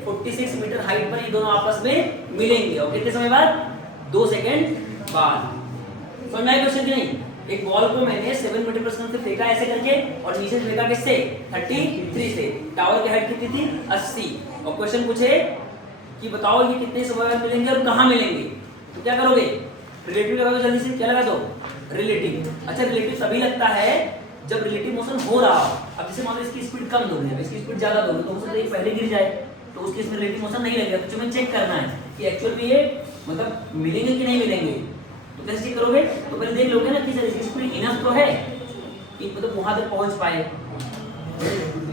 46 मीटर हाइट पर ये दोनों आपस में मिलेंगे, और कितने समय बाद 2 सेकंड बाद। समझ में आया क्वेश्चन कि नहीं? एक बॉल को मैंने 7 मीटर पर सेकंड से फेंका ऐसे करके, और नीचे से फेंका किससे 33 से, टावर की हाइट कितनी थी 80, और क्वेश्चन पूछे कि बताओ ये कितने समय बाद मिलेंगे और कहाँ मिलेंगे, तो क्या करोगे रिलेटिव लगा दो जल्दी से, क्या लगा दो रिलेटिव। अच्छा रिलेटिव तभी लगता है जब रिलेटिव मोशन हो रहा हो। अब जैसे मान लो इसकी स्पीड कम दोगे, अब इसकी स्पीड ज्यादा दोगे, तो हो सकता है ये पहले गिर जाए, तो उसके इसमें रिलेटिव मोशन नहीं लगेगा, तो तुम्हें चेक करना है कि एक्चुअल में ये मतलब मिलेंगे कि नहीं मिलेंगे। तो कैसे चेक करोगे, तो पहले देख लोगे ना कि सर इसकी स्पीड इनफ तो है कि मतलब वहां तक पहुंच पाए,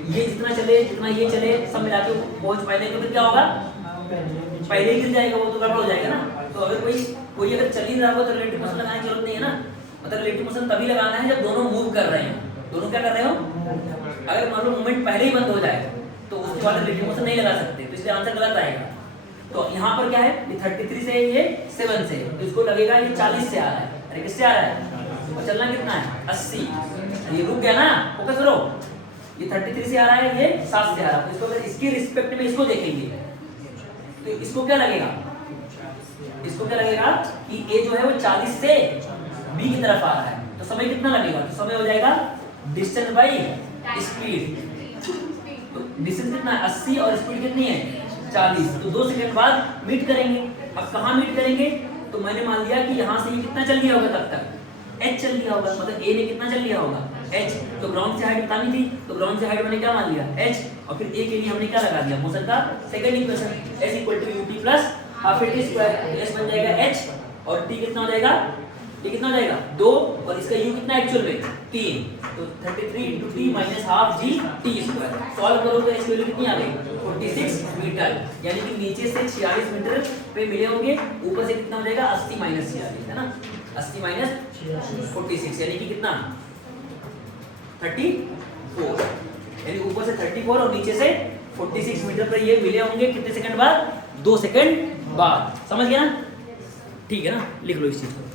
ये जितना चले जितना ये चले सब मिला के पहुंच पाए, नहीं तो फिर क्या होगा पहले गिर जाएगा, वो तो गड़बड़ हो जाएगा ना। तो अगर कोई अगर चल ही रहा हो तो रिलेटिव मोशन लगाने की जरूरत नहीं है ना, मतलब रिलेटिव मोशन तभी लगाना है जब दोनों मूव कर रहे हैं, दोनों क्या कर रहे हो, अगर मान लो मूवमेंट पहले ही बंद हो जाए तो उसके बाद रिलेटिव मोशन नहीं लगा सकते, तो इसलिए आंसर गलत आएगा। तो यहाँ पर क्या है, ये 33 से ये 7 से, तो इसको लगेगा ये 40 से आ रहा है, अरे किससे आ रहा है, और चलना कितना है 80, ये रुक गया ना, फोकस करो, ये 33 से आ रहा है, ये 7 से आ रहा है, तो इसको अगर इसकी रिस्पेक्ट में इसको देखेंगे तो इसको क्या लगेगा, इसको क्या लगेगा कि ए जो है वो 40 से बी की तरफ आ रहा है, तो समय कितना लगेगा, तो समय हो जाएगा डिस्टेंस बाई स्पीड, तो डिस्टेंस कितना है 80 और स्पीड कितनी है 40, तो 2 सेकंड बाद मीट करेंगे। अब कहाँ मीट करेंगे, तो मैंने मान लिया कि यहाँ से ये कितना चल गया होगा तब तक h चल गया होगा, मतलब a ने कितना चल लिया होगा h, तो ग्राउंड से हाइट बतानी थी, तो ग्राउंड से हाइट मैंने क्या मान लिया h, और फिर a के लिए हमने क्या लगा दिया मोशन का second equation s equal to ut plus half t square, s बन जाएगा h और t कितना हो जाएगा, t कितना हो जाएगा 2, और इसका u कितना एक्चुअल में 3, तो 33 into T minus half G T square, solve करो तो h वैल्यू कितनी आ गई 46 मीटर, यानी कि नीचे से 46 मीटर पे मिले होंगे, ऊपर से कितना हो जाएगा 80 माइनस 46 है ना, 80 माइनस 46 यानी कि कितना 34, यानी ऊपर से 34 और नीचे से 46 मीटर पर ये मिले होंगे कितने सेकंड बाद 2 सेकंड बाद। समझ गया ना, ठीक है ना, लिख लो इस चीज को।